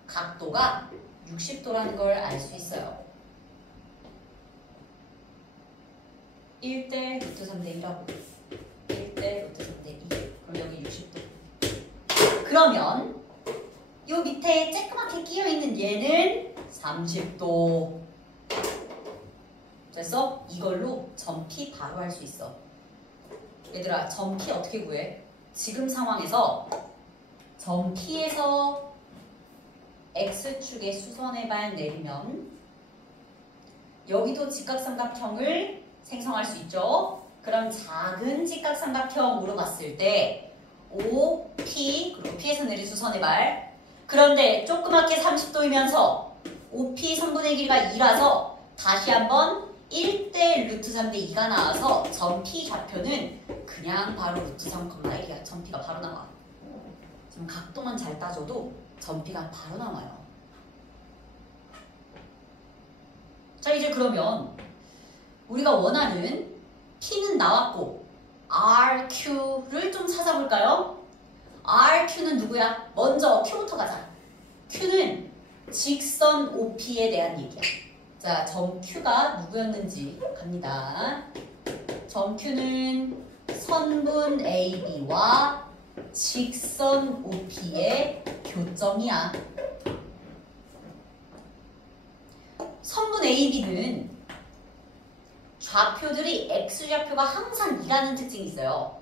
각도가 60도라는 걸 알 수 있어요. 1대 루트 3대 2라고. 1대 루트 3대 2. 그럼 여기 60도. 그러면 요 밑에 쬐끄맣게 끼어있는 얘는 30도. 됐어? 이걸로 점 P 바로 할 수 있어. 얘들아, 점 P 어떻게 구해? 지금 상황에서 점 P에서 X축의 수선의 발 내리면 여기도 직각삼각형을 생성할 수 있죠? 그럼 작은 직각삼각형으로 봤을 때 OP, 그리고 P에서 내린 수선의 발. 그런데 조그맣게 30도이면서 OP 선분의 길이가 2라서 다시 한번 1대 루트 3대 2가 나와서 점 P 좌표는 그냥 바로 루트 3,1이야. 점 P가 바로 나와. 지금 각도만 잘 따져도 점 P가 바로 나와요. 자, 이제 그러면 우리가 원하는 P는 나왔고 RQ를 좀 찾아볼까요? RQ는 누구야? 먼저 Q부터 가자. Q는 직선 OP에 대한 얘기야. 자, 점 Q가 누구였는지 갑니다. 점 Q는 선분 AB와 직선 OP의 교점이야. 선분 AB는 좌표들이 X좌표가 항상 2라는 특징이 있어요.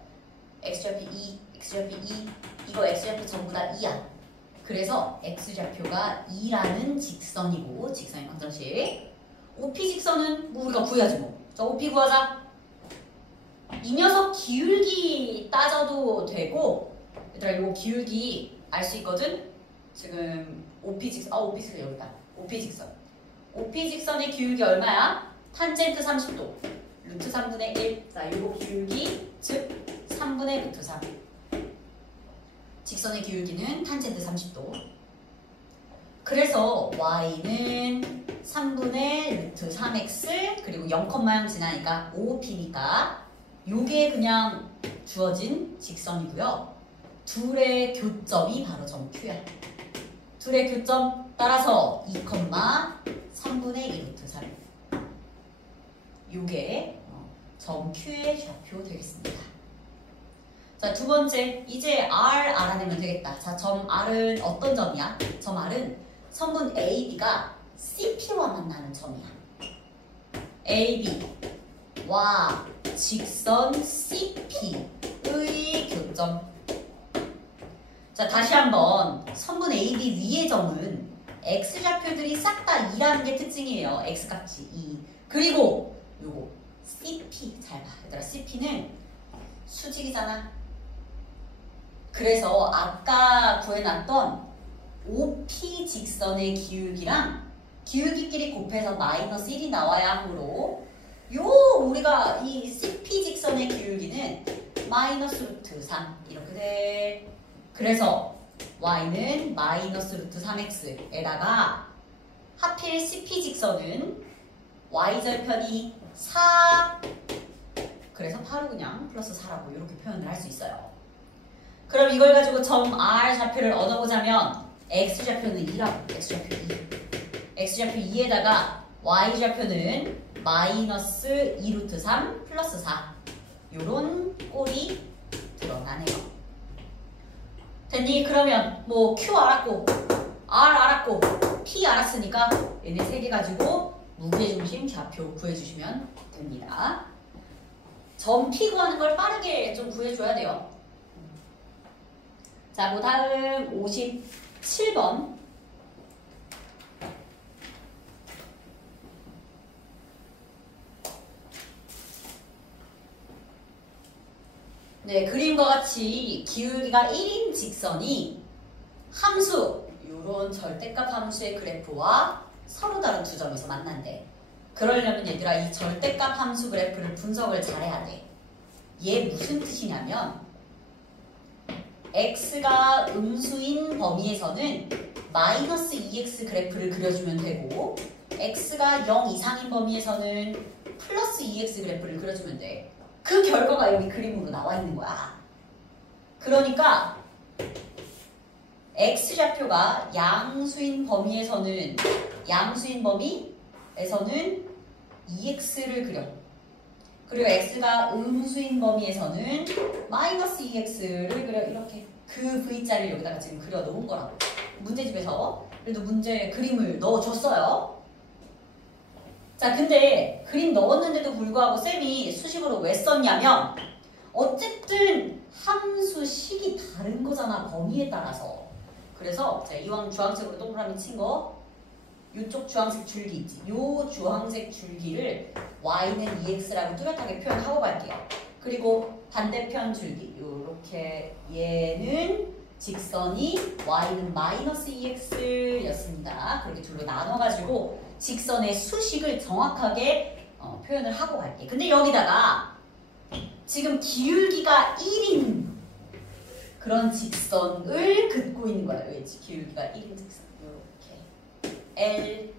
X좌표 2, X좌표 2, 이거 X좌표 전부 다 2야. 그래서 X좌표가 2라는 직선이고, 직선의 방정식. OP 직선은 뭐 우리가 구해야지 뭐. 자, OP 구하자. 이 녀석 기울기 따져도 되고, 얘들아 이거 기울기 알 수 있거든? 지금 OP 직선, OP 직선 여기다. OP 직선. OP 직선의 기울기 얼마야? 탄젠트 30도. 루트 3분의 1. 자, 이거 기울기, 즉 3분의 루트 3. 직선의 기울기는 탄젠트 30도. 그래서 y는 3분의 루트 3x 그리고 0,0 지나니까 5p니까 요게 그냥 주어진 직선이고요. 둘의 교점이 바로 점 Q야. 둘의 교점 따라서 2,3분의 2 루트 3. 요게 점 Q의 좌표 되겠습니다. 자, 두 번째, 이제 R 알아내면 되겠다. 자, 점 R은 어떤 점이야? 점 R은 선분 AB가 CP와 만나는 점이야. AB와 직선 CP의 교점. 자, 다시 한번 선분 AB 위의 점은 X좌표들이 싹 다 2라는 게 특징이에요. X값이 2. 그리고 요거 CP 잘 봐. 얘들아, CP는 수직이잖아. 그래서 아까 구해놨던 OP 직선의 기울기랑 기울기끼리 곱해서 마이너스 1이 나와야 하므로 요 우리가 이 CP 직선의 기울기는 마이너스 루트 3 이렇게 돼. 그래서 y는 마이너스 루트 3x에다가 하필 CP 직선은 y절편이 4 그래서 8을 그냥 플러스 4라고 이렇게 표현을 할 수 있어요. 그럼 이걸 가지고 점 R 좌표를 얻어보자면 X좌표는 2라고. X좌표 2. X좌표 2에다가 Y좌표는 마이너스 2 루트 3 플러스 4. 요런 꼴이 드러나네요. 됐니? 그러면 뭐 Q 알았고 R 알았고 P 알았으니까 얘네 세 개 가지고 무게중심 좌표 구해주시면 됩니다. 점 P 구하는 걸 빠르게 좀 구해줘야 돼요. 자, 뭐 다음 57번. 네, 그림과 같이 기울기가 1인 직선이 함수, 이런 절대값 함수의 그래프와 서로 다른 두 점에서 만난대. 그러려면 얘들아 이 절대값 함수 그래프를 분석을 잘해야 돼. 얘 무슨 뜻이냐면 x가 음수인 범위에서는 마이너스 2x 그래프를 그려주면 되고 x가 0 이상인 범위에서는 플러스 2x 그래프를 그려주면 돼. 그 결과가 여기 그림으로 나와 있는 거야. 그러니까 x좌표가 양수인 범위에서는 2x를 그려. 그리고 x가 음수인 범위에서는 마이너스 2x를 그려. 이렇게 그 V자를 여기다가 지금 그려 놓은 거라고. 문제집에서 그래도 문제 그림을 넣어줬어요. 자, 근데 그림 넣었는데도 불구하고 쌤이 수식으로 왜 썼냐면 어쨌든 함수식이 다른 거잖아, 범위에 따라서. 그래서 제가 이왕 주황색으로 동그라미 친 거 이쪽 주황색 줄기 있지? 요 주황색 줄기를 y는 2x라고 뚜렷하게 표현하고 갈게요. 그리고 반대편 줄기 요렇게 얘는 직선이 y는 마이너스 2x였습니다. 그렇게 둘로 나눠가지고 직선의 수식을 정확하게 표현을 하고 갈게. 근데 여기다가 지금 기울기가 1인 그런 직선을 긋고 있는 거야. 왜지? 기울기가 1인 직선. 이렇게 L.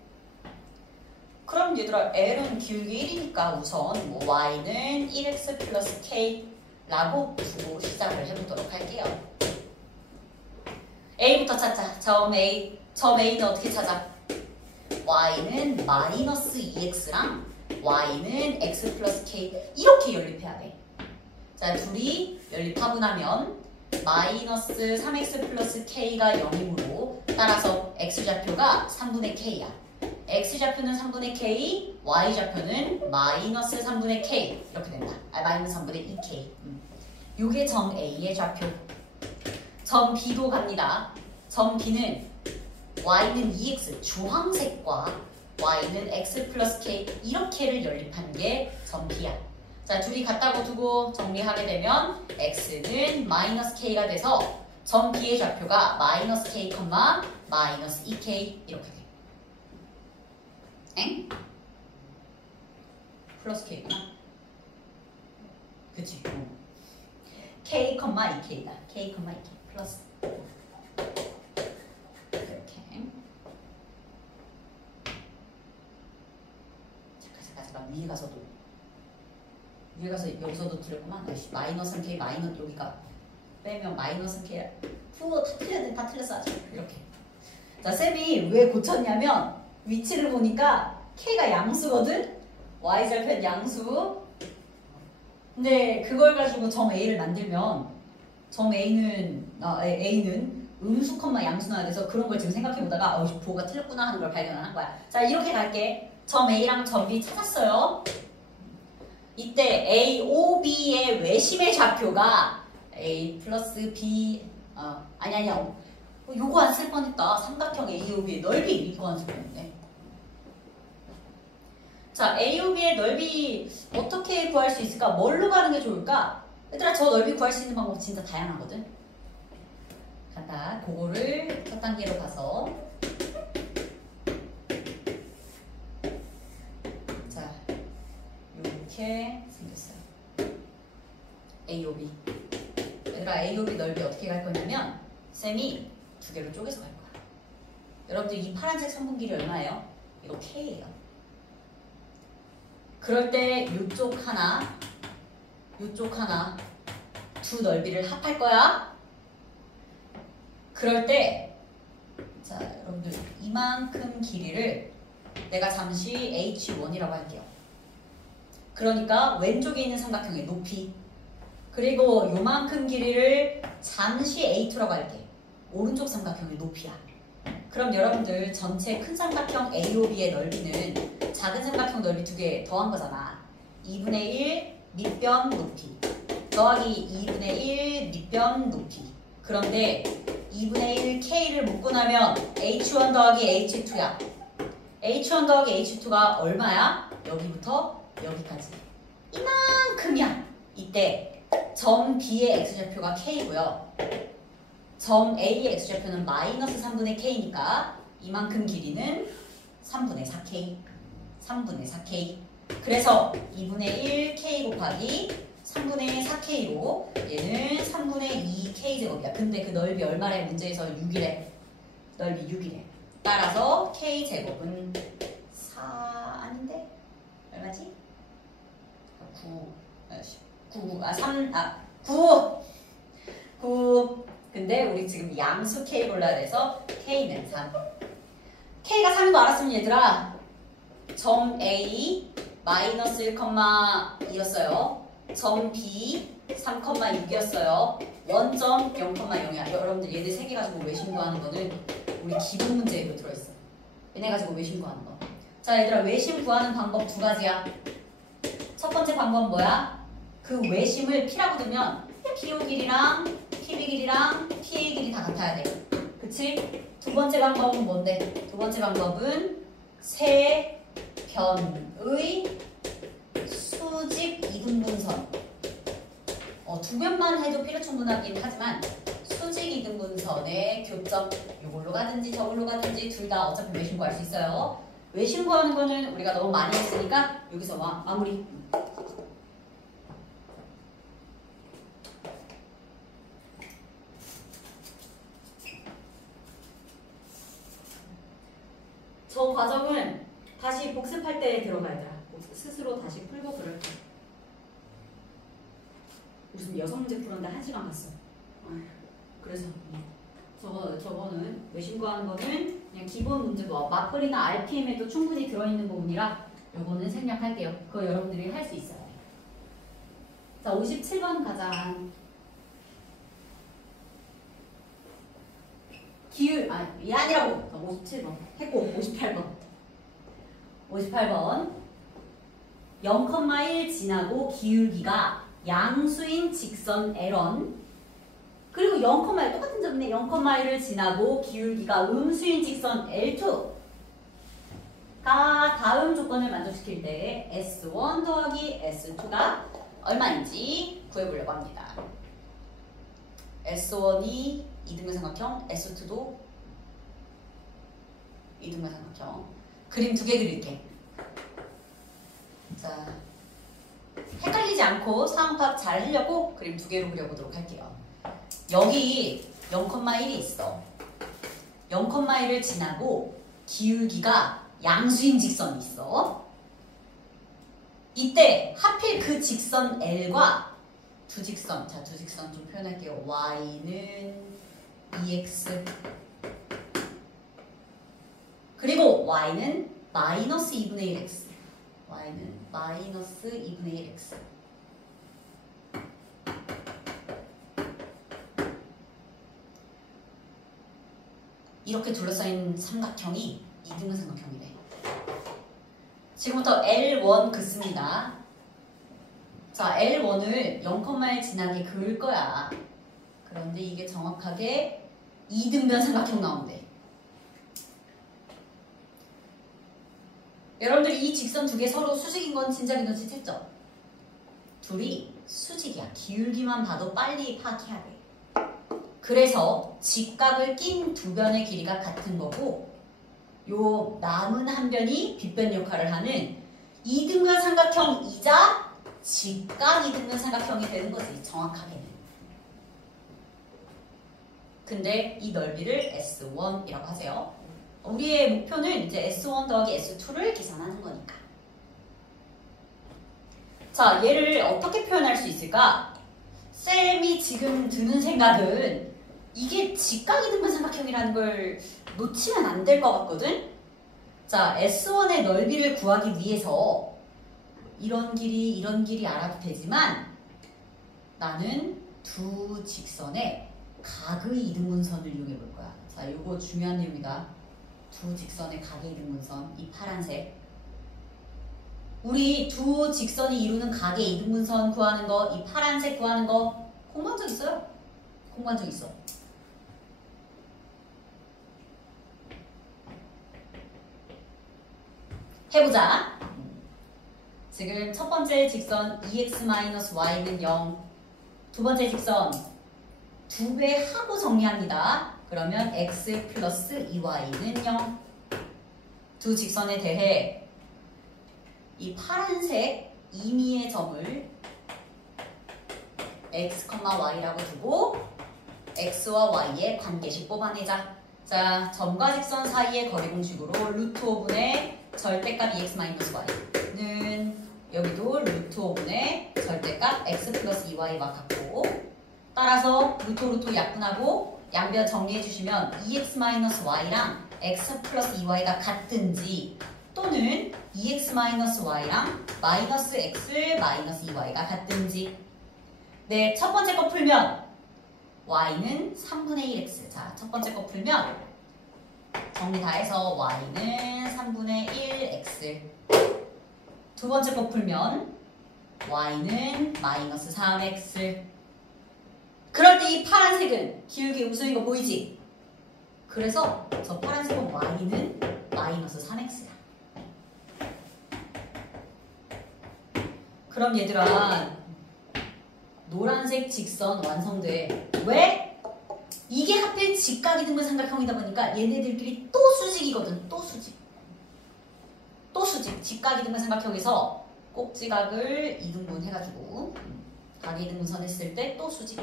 그럼 얘들아 L은 기울기 1이니까 우선 뭐 y는 1x 플러스 k라고 두고 시작을 해보도록 할게요. A부터 찾자. 점 A는 어떻게 찾아? y는 마이너스 2x랑 y는 x 플러스 k 이렇게 연립해야 돼. 자, 둘이 연립하고 나면 마이너스 3x 플러스 k가 0이므로 따라서 x좌표가 3분의 k야. x좌표는 3분의 k, y좌표는 마이너스 3분의 k 이렇게 된다. 마이너스 3분의 2k. 요게 점 A의 좌표. 점 B도 갑니다. 점 B는 y는 2x 주황색과 y는 x 플러스 k 이렇게를 연립한 게 점 B야. 자, 둘이 같다고 두고 정리하게 되면 x는 마이너스 k가 돼서 점 B의 좌표가 마이너스 k, 마이너스 2k 이렇게 돼. 엥? 플러스 k구나. 그치? k, 2k다. k, 2k 플러스 위에 가서 여기서도 틀렸구만. 마이너스 k 마이너스 여기가 빼면 마이너스 k 후 다 틀렸어 아주 이렇게. 자, 쌤이 왜 고쳤냐면 위치를 보니까 k가 양수거든. y절편 양수. 근데 그걸 가지고 점 a를 만들면 점 a는 음수 컴마 양수 나야 돼서 그런 걸 지금 생각해보다가 보가 틀렸구나 하는 걸 발견한 거야. 자, 이렇게 갈게. 점 A랑 점 B 찾았어요. 이때 A, O, B의 외심의 좌표가 A 플러스 B 아니야. 요거 안 쓸 뻔했다. 삼각형 A, O, B의 넓이 이거 안 쓸 뻔했네. 자, A, O, B의 넓이 어떻게 구할 수 있을까? 뭘로 가는 게 좋을까? 얘들아, 저 넓이 구할 수 있는 방법 진짜 다양하거든. 간다. 그거를 첫 단계로 가서 자, 이렇게 생겼어요. A, O, B. 얘들아, A, O, B 넓이 어떻게 갈 거냐면 쌤이 두 개로 쪼개서 갈 거야. 여러분들 이 파란색 선분 길이 얼마예요? 이거 K예요. 그럴 때 이쪽 하나 두 넓이를 합할 거야. 그럴 때 자, 여러분들 이만큼 길이를 내가 잠시 H1이라고 할게요. 그러니까 왼쪽에 있는 삼각형의 높이 그리고 요만큼 길이를 잠시 A2라고 할게. 오른쪽 삼각형의 높이야. 그럼 여러분들 전체 큰 삼각형 AOB의 넓이는 작은 삼각형 넓이 두 개 더한 거잖아. 2분의 1 밑변 높이 더하기 2분의 1 밑변 높이. 그런데 2분의 1 K를 묶고 나면 H1 더하기 H2야. H1 더하기 H2가 얼마야? 여기부터 여기까지. 이만큼이야. 이때 점 B의 X좌표가 K고요. 점 A의 X좌표는 마이너스 3분의 K니까 이만큼 길이는 3분의 4K. 3분의 4K. 그래서 2분의 1 K 곱하기 3분의 4K로 얘는 3분의 2K제곱이야. 근데 그 넓이 얼마래? 문제에서 6이래. 넓이 6이래. 따라서 K제곱은 4 아닌데? 얼마지? 9. 근데 우리 지금 양수 K 골라야 돼서 K는 3. K가 3인 거 알았으면 얘들아 점 A 마이너스 1,2였어요. 점 B 3,6이었어요. 원점 0,0이야. 여러분들 얘들 3개 가지고 외심 구하는 거는 우리 기본 문제로 들어있어. 얘네 가지고 외심 구하는 거. 자 얘들아 외심 구하는 방법 두 가지야. 첫 번째 방법은 뭐야? 그 외심을 P라고 두면 PO 길이랑 PB 길이랑 PA 길이 다 같아야 돼. 그치? 두 번째 방법은 뭔데? 두 번째 방법은 세 변의 수직 이등분선. 두 변만 해도 필요 충분하긴 하지만 수직 이등분선의 교점 이걸로 가든지 저걸로 가든지 둘 다 어차피 외심 구할 수 있어요. 외심 구하는 거는 우리가 너무 많이 했으니까 여기서 마무리. 저 과정은 다시 복습할 때 들어가야 돼. 스스로 다시 풀고 그럴게. 무슨 6문제 풀었는데 1시간 갔어. 그래서 저거는 외심 구하는 거는 그냥 기본 문제고 맞벌이나 RPM에도 충분히 들어있는 부분이라 요거는 생략할게요. 그거 여러분들이 할 수 있어요. 자 57번 가자. 기울 이게 아니라고. 57번 했고 58번 0,1 지나고 기울기가 양수인 직선 L1 그리고 0,1 똑같은 점이네. 0,1을 지나고 기울기가 음수인 직선 L2가 다음 조건을 만족시킬 때 S1 더하기 S2가 얼마인지 구해보려고 합니다. S1이 이등변 삼각형, S2도 이등변 삼각형. 그림 2개 그릴게. 자, 헷갈리지 않고 상황 파악 잘 하려고 그림 2개로 그려보도록 할게요. 여기 0,1이 있어. 0,1을 지나고 기울기가 양수인 직선이 있어. 이때 하필 그 직선 L과 두 직선 좀 표현할게요. Y는 2x 그리고 Y는 마이너스 2분의 1x Y는 마이너스 2분의 1x 이렇게 둘러싸인 삼각형이 이등분 삼각형이래. 지금부터 L1 긋습니다. 자, L1을 0,1 지나게 그을 거야. 그런데 이게 정확하게 이등변 삼각형 나온대. 여러분들이 이 직선 2개 서로 수직인 건 진작에 눈치챘죠? 둘이 수직이야. 기울기만 봐도 빨리 파악해야 돼. 그래서 직각을 낀 두 변의 길이가 같은 거고 요 남은 한 변이 빗변 역할을 하는 이등변 삼각형이자 직각 이등변 삼각형이 되는 거지. 정확하게는. 근데 이 넓이를 S1이라고 하세요. 우리의 목표는 이제 S1 더하기 S2를 계산하는 거니까. 자, 얘를 어떻게 표현할 수 있을까? 쌤이 지금 드는 생각은 이게 직각 이등변 삼각형이라는 걸 놓치면 안 될 것 같거든? 자, S1의 넓이를 구하기 위해서 이런 길이 알아도 되지만 나는 두 직선의 각의 이등분선을 이용해 볼 거야. 자, 요거 중요한 내용이다. 두 직선의 각의 이등분선, 이 파란색. 우리 두 직선이 이루는 각의 이등분선 구하는 거, 이 파란색 구하는 거 공부한 적 있어요? 공부한 적 있어. 해보자. 지금 첫 번째 직선 2x-y는 0. 두 번째 직선 2배 하고 정리합니다. 그러면 x 플러스 2y는 0. 두 직선에 대해 이 파란색 임의의 점을 x, y라고 두고 x와 y의 관계식 뽑아내자. 자, 점과 직선 사이의 거리 공식으로 루트 5분의 절대값 2x-y는 여기도 루트 5분의 절대값 x 플러스 2y와 같고, 따라서 루트 약분하고 양변 정리해 주시면 2x-y랑 x 플러스 2y가 같든지 또는 2x-y랑 마이너스 x 마이너스 2y가 같든지. 네, 첫 번째 거 풀면 y는 3분의 1x. 자, 첫 번째 거 풀면 정리 다 해서 y는 3분의 1x. 두 번째 거 풀면 y는 마이너스 3x. 그럴 때 이 파란색은 기울기 음수인 거 보이지? 그래서 저 파란색은 y는 마이너스 3x야. 그럼 얘들아, 노란색 직선 완성돼. 왜? 이게 하필 직각이등분 삼각형이다 보니까 얘네들끼리 또 수직이거든. 또 수직. 또 수직. 직각이등분 삼각형에서 꼭지각을 이등분 해가지고 각이등분선 했을 때 또 수직.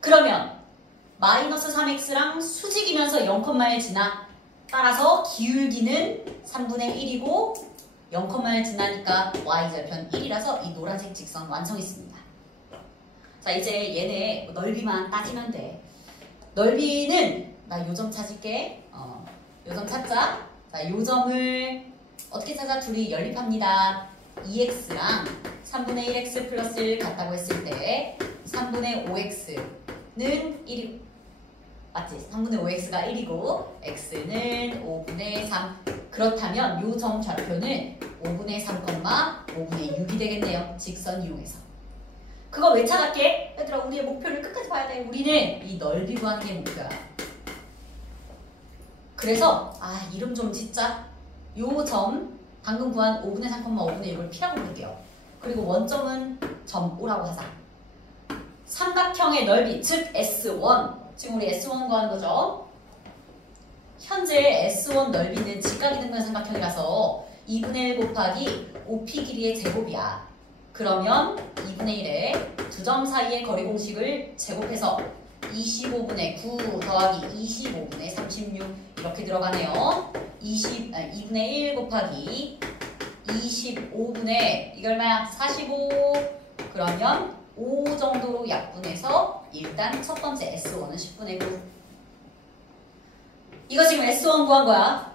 그러면 마이너스 3x랑 수직이면서 0,1 지나. 따라서 기울기는 3분의 1이고 0,1 지나니까 y절편 1이라서 이 노란색 직선 완성했습니다. 자, 이제 얘네 넓이만 따지면 돼. 넓이는 나 요점 찾을게. 요점 찾자. 자, 요점을 어떻게 찾아? 둘이 연립합니다. 2x랑 3분의 1x 플러스 1 같다고 했을 때 3분의 5x는 1이고, 맞지? 3분의 5x가 1이고 x는 5분의 3. 그렇다면 요 점 좌표는 5분의 3, 5분의 6이 되겠네요. 직선 이용해서. 그거 왜 찾았게? 얘들아, 우리의 목표를 끝까지 봐야 돼. 우리는 이 넓이 구하는 게 목표야. 그래서 이름 좀 짓자. 요 점 방금 구한 5분의 3, 5분의 6을 P라고 부를게요. 그리고 원점은 점 O라고 하자. 삼각형의 넓이, 즉 S1. 지금 우리 S1 구하는 거죠. 현재 S1 넓이는 직각이등분 삼각형이라서 2분의 1 곱하기 5P 길이의 제곱이야. 그러면 2분의 1에 두 점 사이의 거리 공식을 제곱해서 25분의 9 더하기 25분의 36 이렇게 들어가네요. 2분의 1 곱하기 25분의 이게 얼마야? 45. 그러면 5 정도로 약분해서 일단 첫 번째 S1은 10분의 9. 이거 지금 S1 구한 거야.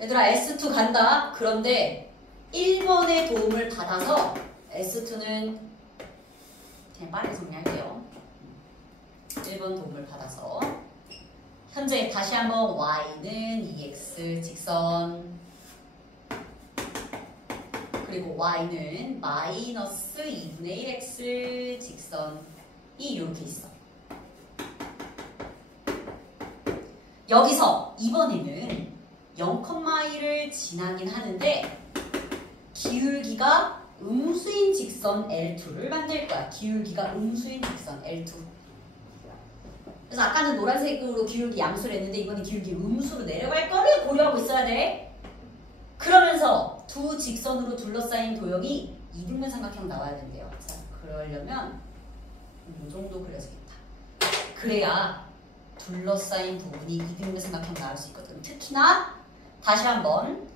얘들아, S2 간다. 그런데 1번의 도움을 받아서 S2는 그냥 빠르게 정리할게요. 1번 도움을 받아서 현재 다시 한번 y는 2x 직선, 그리고 y는 마이너스 2분의 1x 직선이 이렇게 있어. 여기서 이번에는 0,1을 지나긴 하는데 기울기가 음수인 직선 L2를 만들 거야. 기울기가 음수인 직선 L2. 그래서 아까는 노란색으로 기울기 양수를 했는데 이번에 기울기 음수로 내려갈 거를 고려하고 있어야 돼. 그러면서 두 직선으로 둘러싸인 도형이 이등분 삼각형 나와야 된대요. 자, 그러려면 이 정도 그려지겠다. 그래야 둘러싸인 부분이 이등분 삼각형 나올 수 있거든. 특히나 다시 한번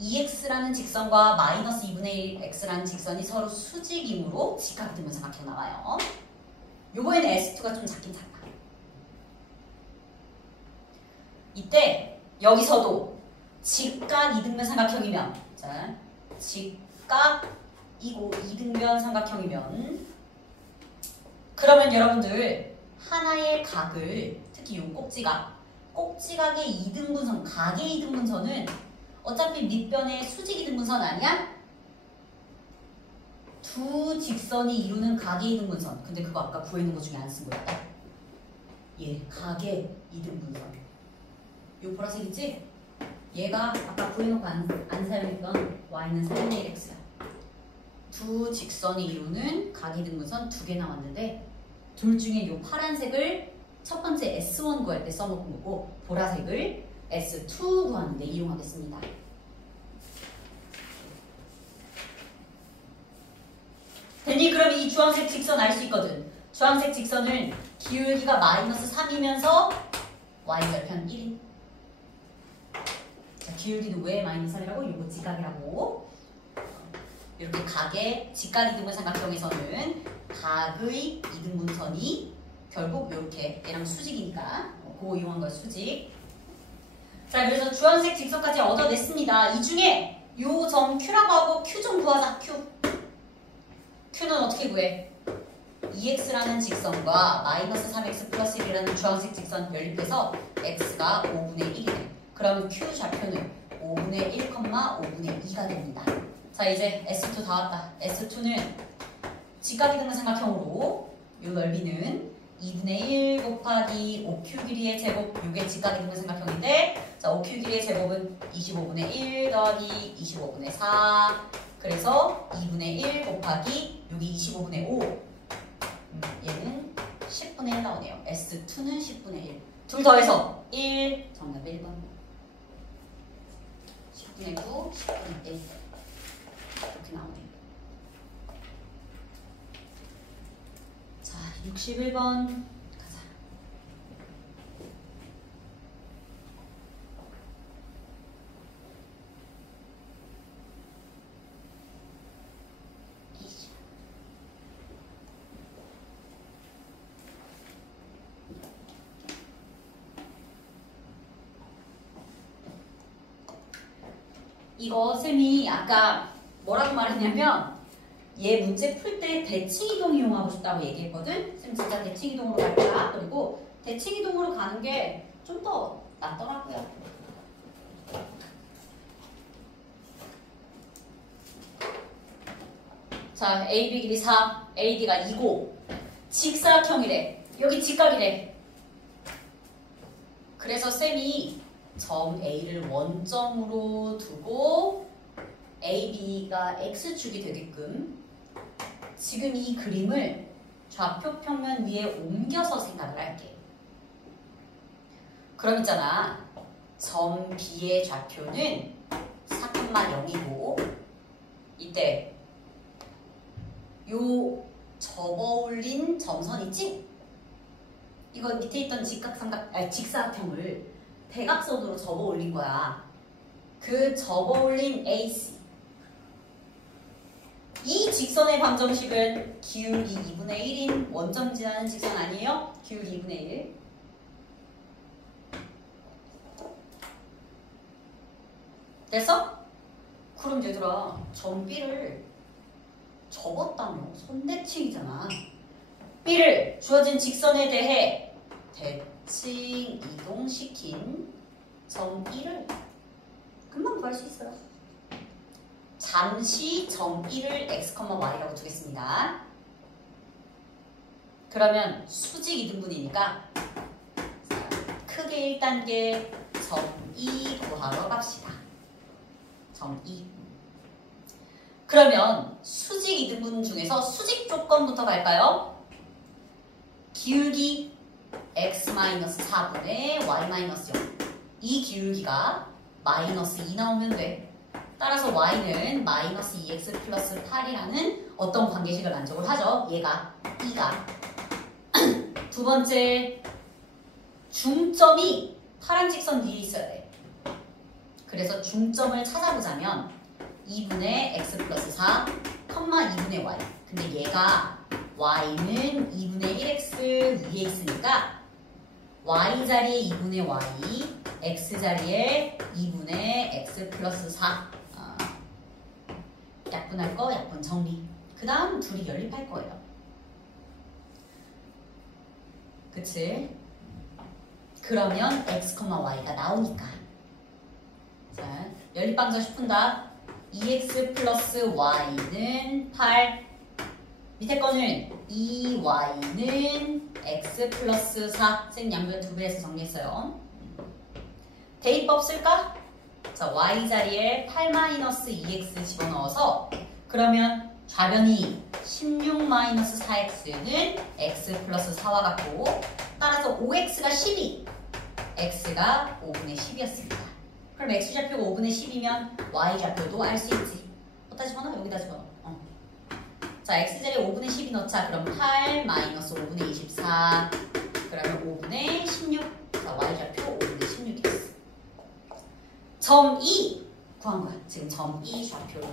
2x라는 직선과 마이너스 2분의 1 x라는 직선이 서로 수직이므로 직각이등분 삼각형 나와요. 요번에는 S2가 좀 작긴 작다. 이때 여기서도 직각 이등변 삼각형이면, 자, 직각이고 이등변 삼각형이면, 그러면 여러분들 하나의 각을, 특히 요 꼭지각의 이등분선, 각의 이등분선은 어차피 밑변의 수직 이등분선 아니야? 두 직선이 이루는 각의 이등분선. 근데 그거 아까 구해놓은 거 중에 안 쓴 거였다. 예, 각의 이등분선. 요 보라색 있지? 얘가 아까 구해놓고 안 사용했던 y는 4분의 1x야. 두 직선이 이루는 각의 이등분선 두 개 나왔는데 둘 중에 요 파란색을 첫 번째 S1 구할 때 써놓은 거고 보라색을 S2 구하는데 이용하겠습니다. 됐니? 그럼 이 주황색 직선 알 수 있거든. 주황색 직선은 기울기가 마이너스 3이면서 y절편 1인. 자, 기울기는 왜 마이너스 3이라고? 요거 직각이라고. 이렇게 각의 직각 이등분 삼각형에서는 각의 이등분선이 결국 이렇게 얘랑 수직이니까 그거 이용한 거야, 수직. 자, 그래서 주황색 직선까지 얻어냈습니다. 이 중에 요 점 Q라고 하고 Q 좀 구하자. Q는 어떻게 구해? 2x라는 직선과 마이너스 3x 플러스 1이라는 주황색 직선 연립해서 x가 5분의 1이네. 그럼 Q 좌표는 5분의 1, 5분의 2가 됩니다. 자, 이제 S2 다 왔다. S2는 직각이등분 삼각형으로 요 넓이는 2분의 1 곱하기 5Q 길이의 제곱. 요게 직각이등분 삼각형인데 자, 5Q 길이의 제곱은 25분의 1 더하기 25분의 4. 그래서 2분의 1 곱하기 여기 25분의 5. 얘는 10분의 1 나오네요. S2는 10분의 1. 둘 더해서 1. 정답 1번. 10분의 9, 10분의 1. 이렇게 나오네요. 자, 61번 가자. 이거 쌤이 아까 뭐라고 말했냐면 얘 문제 풀 때 대칭이동 이용하고 싶다고 얘기했거든. 쌤 진짜 대칭이동으로 갈 거야. 그리고 대칭이동으로 가는 게 좀 더 낫더라고요. 자, AB 길이 4, AD가 2고 직사각형이래. 여기 직각이래. 그래서 쌤이 점 A를 원점으로 두고 AB가 X축이 되게끔 지금 이 그림을 좌표 평면 위에 옮겨서 생각을 할게. 그럼 있잖아. 점 B의 좌표는 4,0이고 이때 요 접어올린 점선 있지? 이거 밑에 있던 직사각형을 대각선으로 접어올린 거야. 그 접어올린 AC. 이 직선의 방정식은 기울기 2분의 1인 원점 지나는 직선 아니에요? 기울기 2분의 1. 됐어? 그럼 얘들아, 점 B를 접었다며. 손대칭이잖아. B를 주어진 직선에 대해 대칭 이동시킨 점 E를 금방 구할 수 있어요. 잠시 점 E를 x, y라고 두겠습니다. 그러면 수직 이등분이니까 크게 1단계 점 E 구하러 갑시다. 점 E. 그러면 수직 이등분 중에서 수직 조건부터 갈까요? 기울기 x-4분의 y-0. 이 기울기가 마이너스 2 나오면 돼. 따라서 y는 마이너스 2x 플러스 8이라는 어떤 관계식을 만족을 하죠. 얘가 2가. 두 번째, 중점이 파란 직선 위에 있어야 돼. 그래서 중점을 찾아보자면 2분의 x 플러스 4, 2분의 y. 근데 얘가 y는 2분의 1x 위에 있으니까 y 자리에 2분의 y, x 자리에 2분의 x 플러스 4. 약분할 거 약분 정리. 그 다음 둘이 연립할 거예요. 그치? 그러면 x, y가 나오니까. 자, 연립방정식 푼다. 2x 플러스 y는 8. 밑에 거는 2y는 x 플러스 4. 쌤 양변 2배에서 정리했어요. 대입법 쓸까? 자, y 자리에 8-2x 집어넣어서 그러면 좌변이 16-4x는 x 플러스 4와 같고 따라서 5x가 12, x가 5분의 10이었습니다. 그럼 x좌표가 5분의 10이면 y좌표도 알 수 있지. 어디다 집어넣어? 여기다 집어넣어. 자, x자리에 5분의 10이 넣자. 그럼 8 마이너스 5분의 24 그러면 5분의 16. 자, y좌표 5분의 16이었어. 점 2 구한 거야. 지금 점 2 좌표로.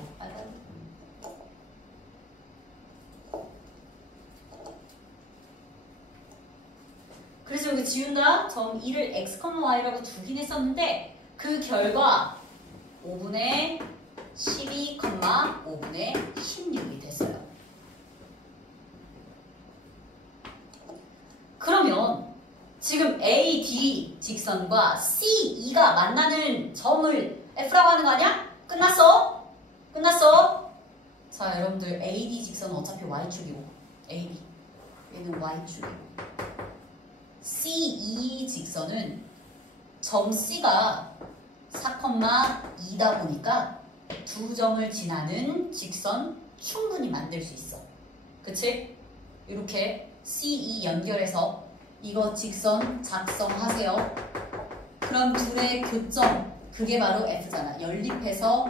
그래서 여기 지운다. 점 2를 x, y라고 두긴 했었는데 그 결과 5분의 12, 5분의 16이 됐어요. 그러면 지금 AD 직선과 CE가 만나는 점을 F라고 하는 거 아니야? 끝났어? 끝났어? 자, 여러분들 AD 직선은 어차피 Y축이고 AD 얘는 Y축이고 CE 직선은 점 C가 4,2다 보니까 두 점을 지나는 직선 충분히 만들 수 있어. 그치? 이렇게 CE 연결해서 이거 직선 작성하세요. 그럼 둘의 교점, 그게 바로 F잖아. 연립해서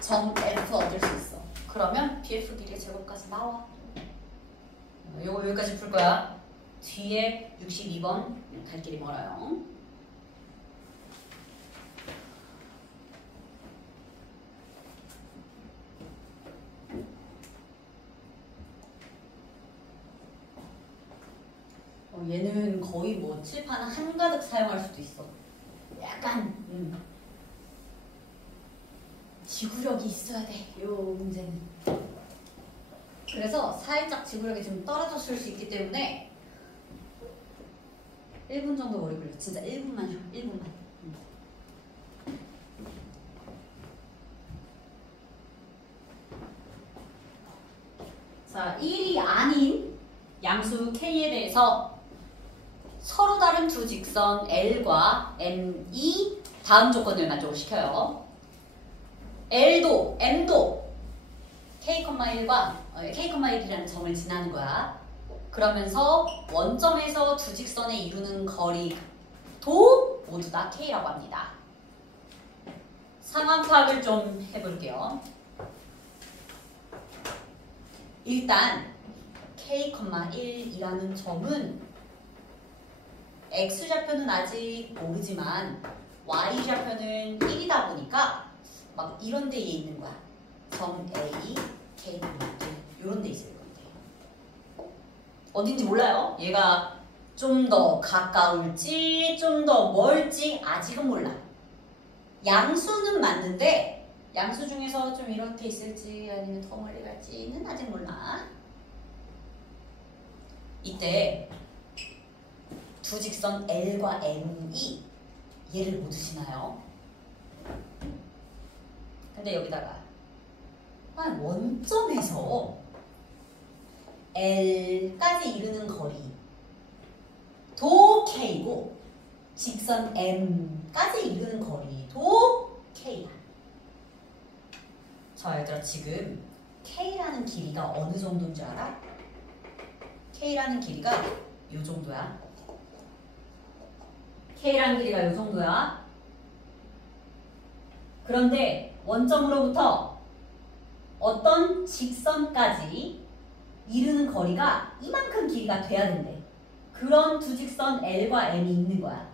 점 F 얻을 수 있어. 그러면 BF 길이의 제곱까지 나와. 요거 여기까지 풀 거야. 뒤에 62번 갈 길이 멀어요. 얘는 거의 뭐 칠판 한가득 사용할 수도 있어. 약간 지구력이 있어야 돼. 요 문제는. 그래서 살짝 지구력이 좀 떨어졌을 수 있기 때문에 1분 정도 머리 굴려. 진짜 1분만 쉬어. 1분만. 자, 1이 아닌 양수 K에 대해서 서로 다른 두 직선 L과 M이 다음 조건을 만족시켜요. L도 M도 K,1과 K,1이라는 점을 지나는 거야. 그러면서 원점에서 두 직선에 이루는 거리도 모두 다 K라고 합니다. 상황 파악을 좀 해볼게요. 일단 K,1이라는 점은 X좌표는 아직 모르지만 Y좌표는 1이다 보니까 막 이런 데에 있는 거야. 점 A, K,1 이런 데 있을 건데 어딘지 몰라요. 얘가 좀 더 가까울지 좀 더 멀지 아직은 몰라. 양수는 맞는데 양수 중에서 좀 이렇게 있을지 아니면 더 멀리 갈지는 아직 몰라. 이때 두 직선 L과 M이 얘를 못 드시나요? 근데 여기다가 원점에서 L까지 이르는 거리 도 K고 직선 M까지 이르는 거리도 K야. 자, 얘들아 지금 K라는 길이가 어느 정도인 줄 알아? K라는 길이가 요 정도야. K라는 길이가 요 정도야. 그런데 원점으로부터 어떤 직선까지 이르는 거리가 이만큼 길이가 돼야 된대. 그런 두 직선 L과 M이 있는 거야.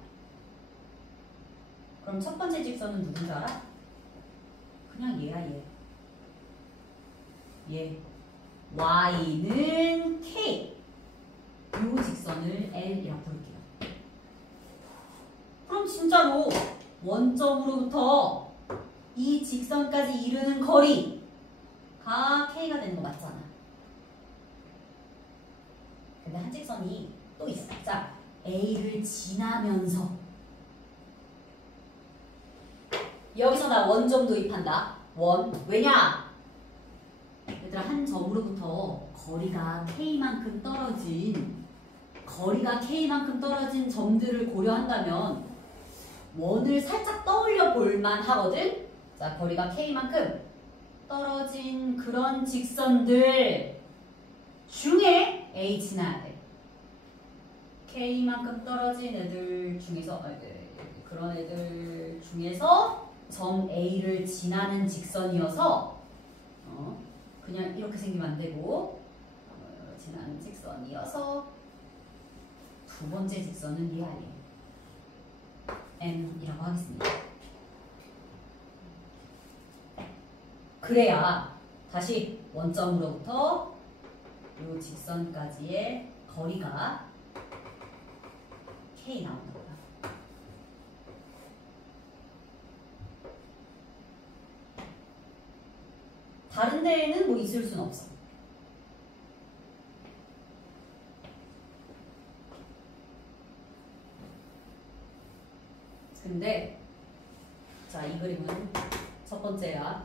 그럼 첫 번째 직선은 누군지 알아? 그냥 얘야, 얘. 얘. Y는 K. 요 직선을 L이라고 부를게요. 그럼 진짜로 원점으로부터 이 직선까지 이르는 거리가 K가 되는 거 맞잖아. 근데 한 직선이 또 있어. 자, A를 지나면서 여기서 나 원점 도입한다. 원. 왜냐? 얘들아, 한 점으로부터 거리가 K만큼 떨어진 점들을 고려한다면 원을 살짝 떠올려 볼만 하거든? 자, 거리가 K만큼 떨어진 그런 직선들 중에 A 지나야 돼. K만큼 떨어진 애들 중에서, 그런 애들 중에서 점 A를 지나는 직선이어서, 그냥 이렇게 생기면 안 되고, 지나는 직선이어서 두 번째 직선은 이 아이예요. N이라고 하겠습니다. 그래야 다시 원점으로부터 이 직선까지의 거리가 K 나오는 거야. 다른 데에는 뭐 있을 수는 없어. 근데 자, 이 그림은 첫 번째야.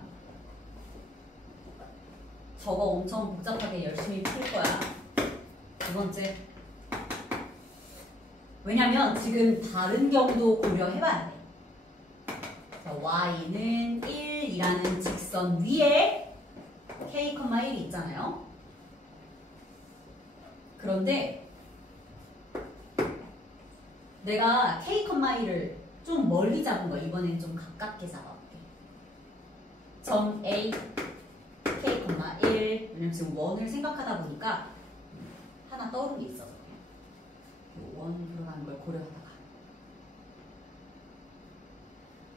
저거 엄청 복잡하게 열심히 풀 거야. 두 번째. 왜냐면 지금 다른 경우도 고려해봐야 돼. 자, y는 1이라는 직선 위에 k, 1이 있잖아요. 그런데 내가 k, 1을 좀 멀리 잡은 거야. 이번엔 좀 가깝게 잡아볼게. 점 A, K, 1. 왜냐면 지금 원을 생각하다 보니까 하나 떠오른 게 있어서 원 들어가는 걸 고려하다가.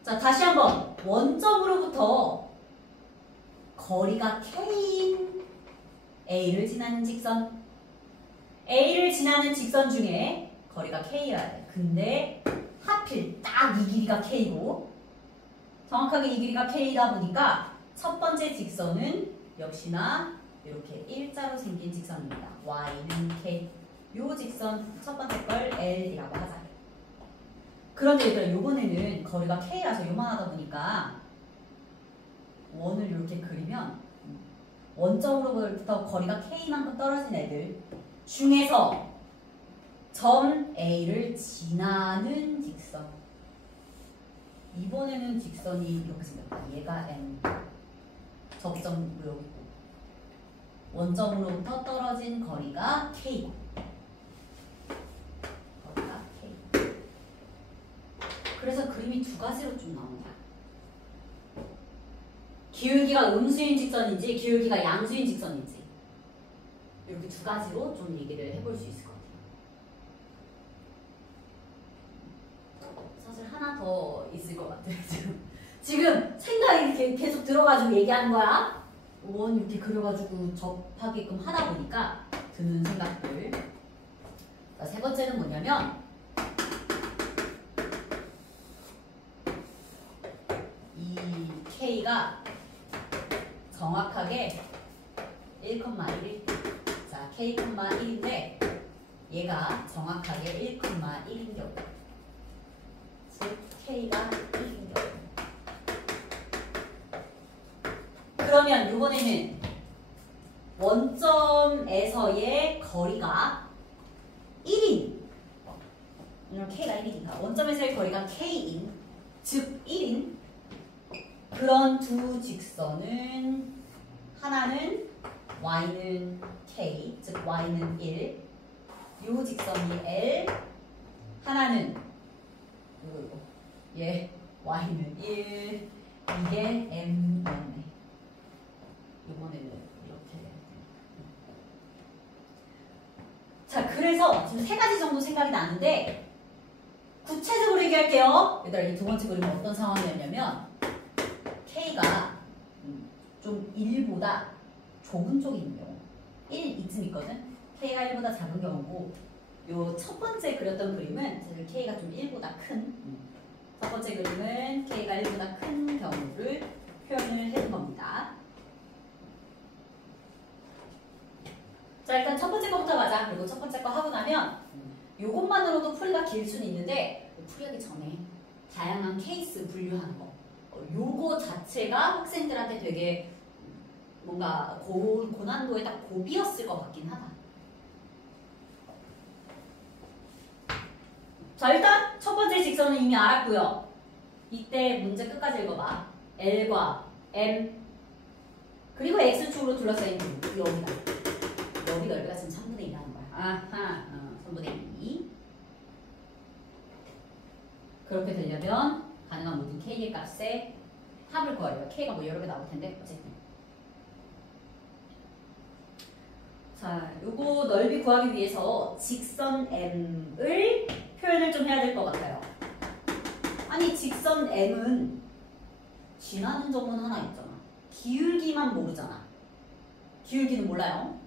자, 다시 한번 원점으로부터 거리가 K인 A를 지나는 직선. A를 지나는 직선 중에 거리가 K여야 돼. 근데 하필 딱 이 길이가 K고 정확하게 이 길이가 K다 보니까 첫 번째 직선은 역시나 이렇게 일자로 생긴 직선입니다. Y는 K. 요 직선 첫 번째 걸 L이라고 하자. 그런데 얘들아, 요번에는 거리가 K라서 요만하다 보니까 원을 이렇게 그리면 원점으로부터 거리가 K만큼 떨어진 애들 중에서 점 A를 지나는 직선. 이번에는 직선이 이렇게 생겼다. 얘가 N. 접점도 여기 있고. 원점으로부터 떨어진 거리가 K. 거리가 K. 그래서 그림이 두 가지로 좀 나온다. 기울기가 음수인 직선인지 기울기가 양수인 직선인지 이렇게 두 가지로 좀 얘기를 해볼 수 있을 것 같아요. 사실 하나 더 있을 것 같아요. 지금 생각이 이렇게 계속 들어가지고 얘기하는 거야. 원 이렇게 그려가지고 접하게끔 하다 보니까 드는 생각들. 자, 세 번째는 뭐냐면 이 K가 정확하게 1,1. 자, K,1인데 얘가 정확하게 1,1인 경우. 즉 K가 1인 경우. 그러면 이번에는 원점에서의 거리가 1인. K가 1이니까 원점에서의 거리가 K인, 즉 1인 그런 두 직선은 하나는 y는 k, 즉 y는 1, 요 직선이 L, 하나는 얘 y는 1, 이게 M이었네. 이번에는 이렇게. 자, 그래서 지금 세 가지 정도 생각이 나는데 구체적으로 얘기할게요. 얘들아, 이 두 번째 그림은 어떤 상황이었냐면 K가 좀 1보다 좁은 쪽이 있는 경우 1 이쯤 있거든. K가 1보다 작은 경우고 요 첫 번째 그렸던 그림은 사실 K가 좀 1보다 큰 첫 번째 그림은 K가 1보다 큰 경우를 표현을 해준 겁니다. 자, 일단 첫 번째 거부터 가자. 그리고 첫 번째 거 하고 나면 요것만으로도 풀이가 길 수는 있는데 풀이하기 전에 다양한 케이스 분류하는 거 요거 자체가 학생들한테 되게 뭔가 고난도에 딱 고비였을 것 같긴 하다. 자, 일단 첫 번째 직선은 이미 알았고요. 이때 문제 끝까지 읽어봐. L과 M 그리고 X축으로 둘러싸인 여기다. 여기 넓이가 지금 3분의 2라는 거야. 아하, 3분의 2. 그렇게 되려면 가능한 모든 K의 값에 합을 구하래요. K가 뭐 여러 개 나올 텐데 어쨌든. 자, 요거 넓이 구하기 위해서 직선 M을 표현을 좀 해야 될 것 같아요. 아니 직선 M은 지나는 점은 하나 있잖아. 기울기만 모르잖아. 기울기는 몰라요.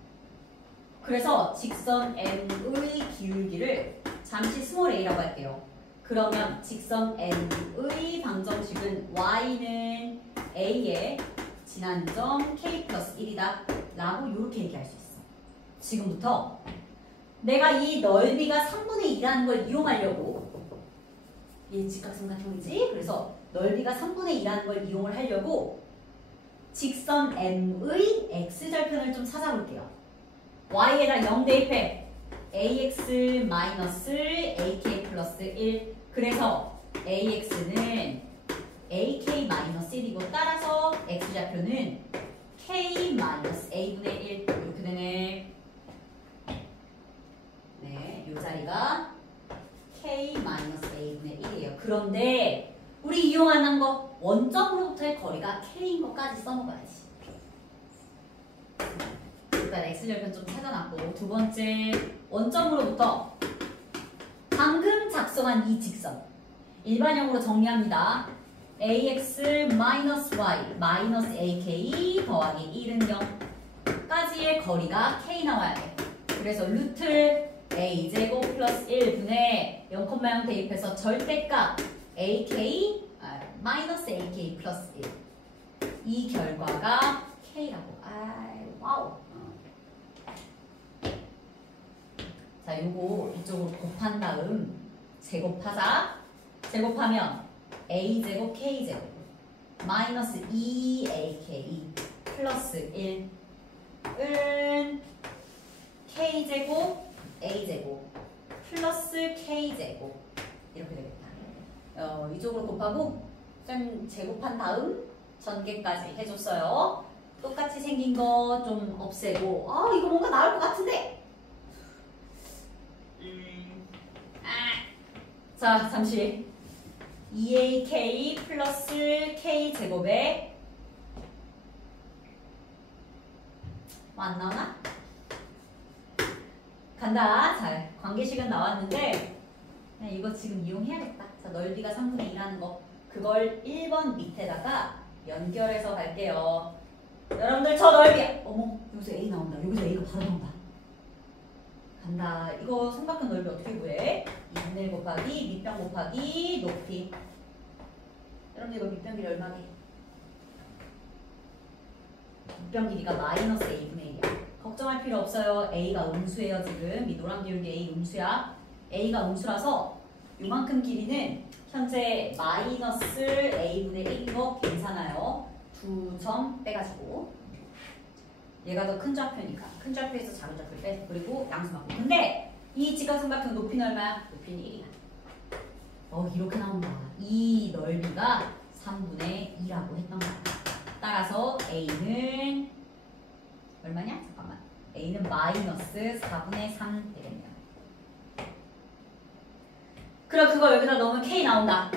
그래서 직선 M의 기울기를 잠시 스몰 a라고 할게요. 그러면 직선 M의 방정식은 y는 a에 지나는 점 k 플러스 1이다 라고 이렇게 얘기할 수 있어. 지금부터 내가 이 넓이가 3분의 2라는 걸 이용하려고 얘 직각삼각형이지? 그래서 넓이가 3분의 2라는 걸 이용을 하려고 직선 M의 x절편을 좀 찾아볼게요. y에다 0 대입해 ax 마이너스 ak 플러스 1 그래서 ax는 ak 마이너스 1이고 따라서 x좌표는 k 마이너스 a분의 1 이렇게 되네. 네, 이 자리가 k 마이너스 a분의 1이에요. 그런데 우리 이용하는 거 원점으로부터의 거리가 k인 것까지 써먹어야지. 일단 x절편 좀 찾아놨고 두 번째 원점으로부터 방금 작성한 이 직선 일반형으로 정리합니다. ax 마이너스 y 마이너스 ak 더하기 1은 0까지의 거리가 k 나와야 돼. 그래서 루트 a제곱 플러스 1분의 0,0 대입해서 절대값 ak 마이너스 ak 플러스 1 이 결과가 k라고. 와우. 자, 요거 이쪽으로 곱한 다음 제곱하자. 제곱하면 a제곱 k제곱 마이너스 2ak 플러스 1은 k제곱 a제곱 플러스 k제곱 이렇게 되겠다. 이쪽으로 곱하고 좀 제곱한 다음 전개까지 해줬어요. 똑같이 생긴 거 좀 없애고 이거 뭔가 나올 것 같은데 자, 잠시 2ak 플러스 k제곱에 안 나오나? 간다. 자, 관계식은 나왔는데 이거 지금 이용해야겠다. 자, 넓이가 3분의 2라는 거 그걸 1번 밑에다가 연결해서 갈게요. 여러분들 저 넓이야. 어머, 여기서 A 나온다. 여기서 A가 바로 나온다. 간다. 이거 삼각형 넓이 어떻게 구해? 2분의 1 곱하기 밑변 곱하기 높이. 여러분들 이거 밑변 길이 얼마게? 밑변 길이가 마이너스 A분의 1이야. 걱정할 필요 없어요. A가 음수예요 지금. 이 노란 기울기 A 음수야. A가 음수라서 요만큼 길이는 현재 마이너스 A분의 1인 거 괜찮아요. 2점 빼가지고 얘가 더 큰 좌표니까 큰 좌표에서 작은 좌표 빼. 그리고 양수 맞고. 근데 이 직각삼각형 높이는 얼마야? 높이는 1이야. 이렇게 나온다. 이 넓이가 3분의 2라고 했던 거야. 따라서 A는 얼마냐? 잠깐만. A는 마이너스 4분의 3 되겠네요. 그럼 그거 여기다 넣으면 K 나온다.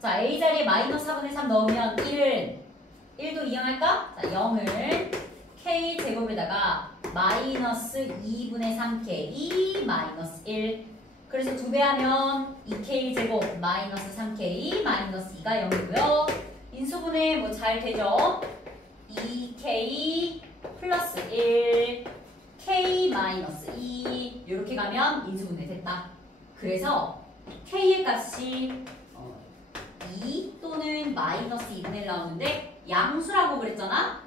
자, A 자리에 마이너스 4분의 3 넣으면 1도 이용할까? 자, 0을 K 제곱에다가 마이너스 2분의 3K 마이너스 1 그래서 2배 하면 2K 제곱 마이너스 3K 마이너스 2가 0이고요. 인수분해 뭐 잘 되죠? 2K 플러스 1 K 마이너스 2 이렇게 가면 인수분해 됐다. 그래서 K의 값이 2 또는 마이너스 2분의 1 나오는데 양수라고 그랬잖아?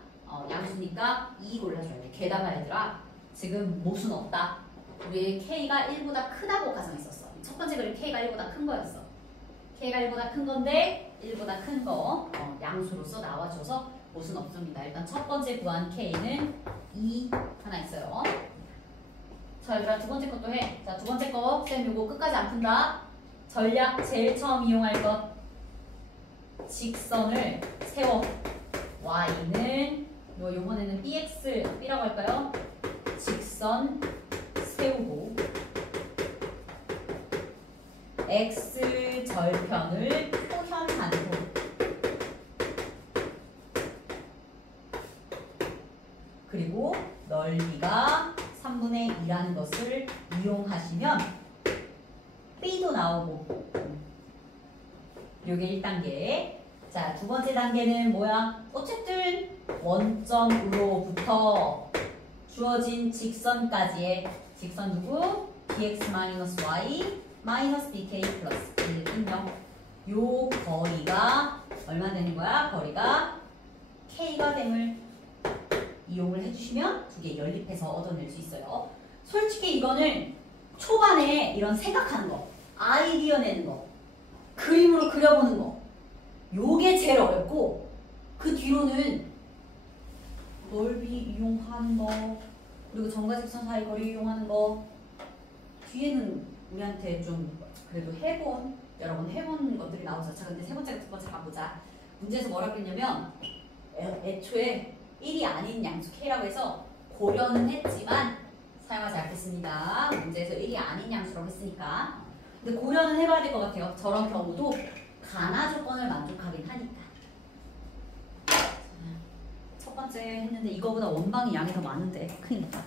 양수니까 2 골라줘야 돼. 게다가 얘들아 지금 모수는 없다. 우리 K가 1보다 크다고 가정했었어. 첫 번째 그림 K가 1보다 큰 거였어. K가 1보다 큰 건데 1보다 큰 거 양수로서 나와줘서 못은 없습니다. 일단 첫 번째 구한 K는 2 하나 있어요. 자, 얘들아 두 번째 것도 해. 자, 두 번째 거 쌤 요거 끝까지 안 푼다. 전략 제일 처음 이용할 것. 직선을 세워. Y는 요번에는 B라고 할까요? 직선 세우고 X 절편을 표현하는 후 그리고 넓이가 3분의 2라는 것을 이용하시면 B도 나오고 요게 1단계. 자, 두 번째 단계는 뭐야? 어쨌든 원점으로부터 주어진 직선까지의 직선 누구? bx-y bk 플러스 1인형. 요 거리가 얼마 되는 거야? 거리가 k가 됨을 이용을 해주시면 두 개 연립해서 얻어낼 수 있어요. 솔직히 이거는 초반에 이런 생각하는 거, 아이디어 내는 거, 그림으로 그려보는 거, 요게 제일 어렵고 그 뒤로는 넓이 이용하는 거 그리고 점과 직선 사이 거리 이용하는 거 뒤에는 우리한테 좀 그래도 여러 번 해본 것들이 나오죠. 자, 근데 세 번째가 두 번째 가보자. 문제에서 뭐라고 했냐면 애초에 1이 아닌 양수 K라고 해서 고려는 했지만 사용하지 않겠습니다. 문제에서 1이 아닌 양수라고 했으니까. 근데 고려는 해봐야 될 것 같아요. 저런 경우도 가나 조건을 만족하긴 하니까. 첫 번째 했는데 이거보다 원방이 양이 더 많은데 큰일 났다.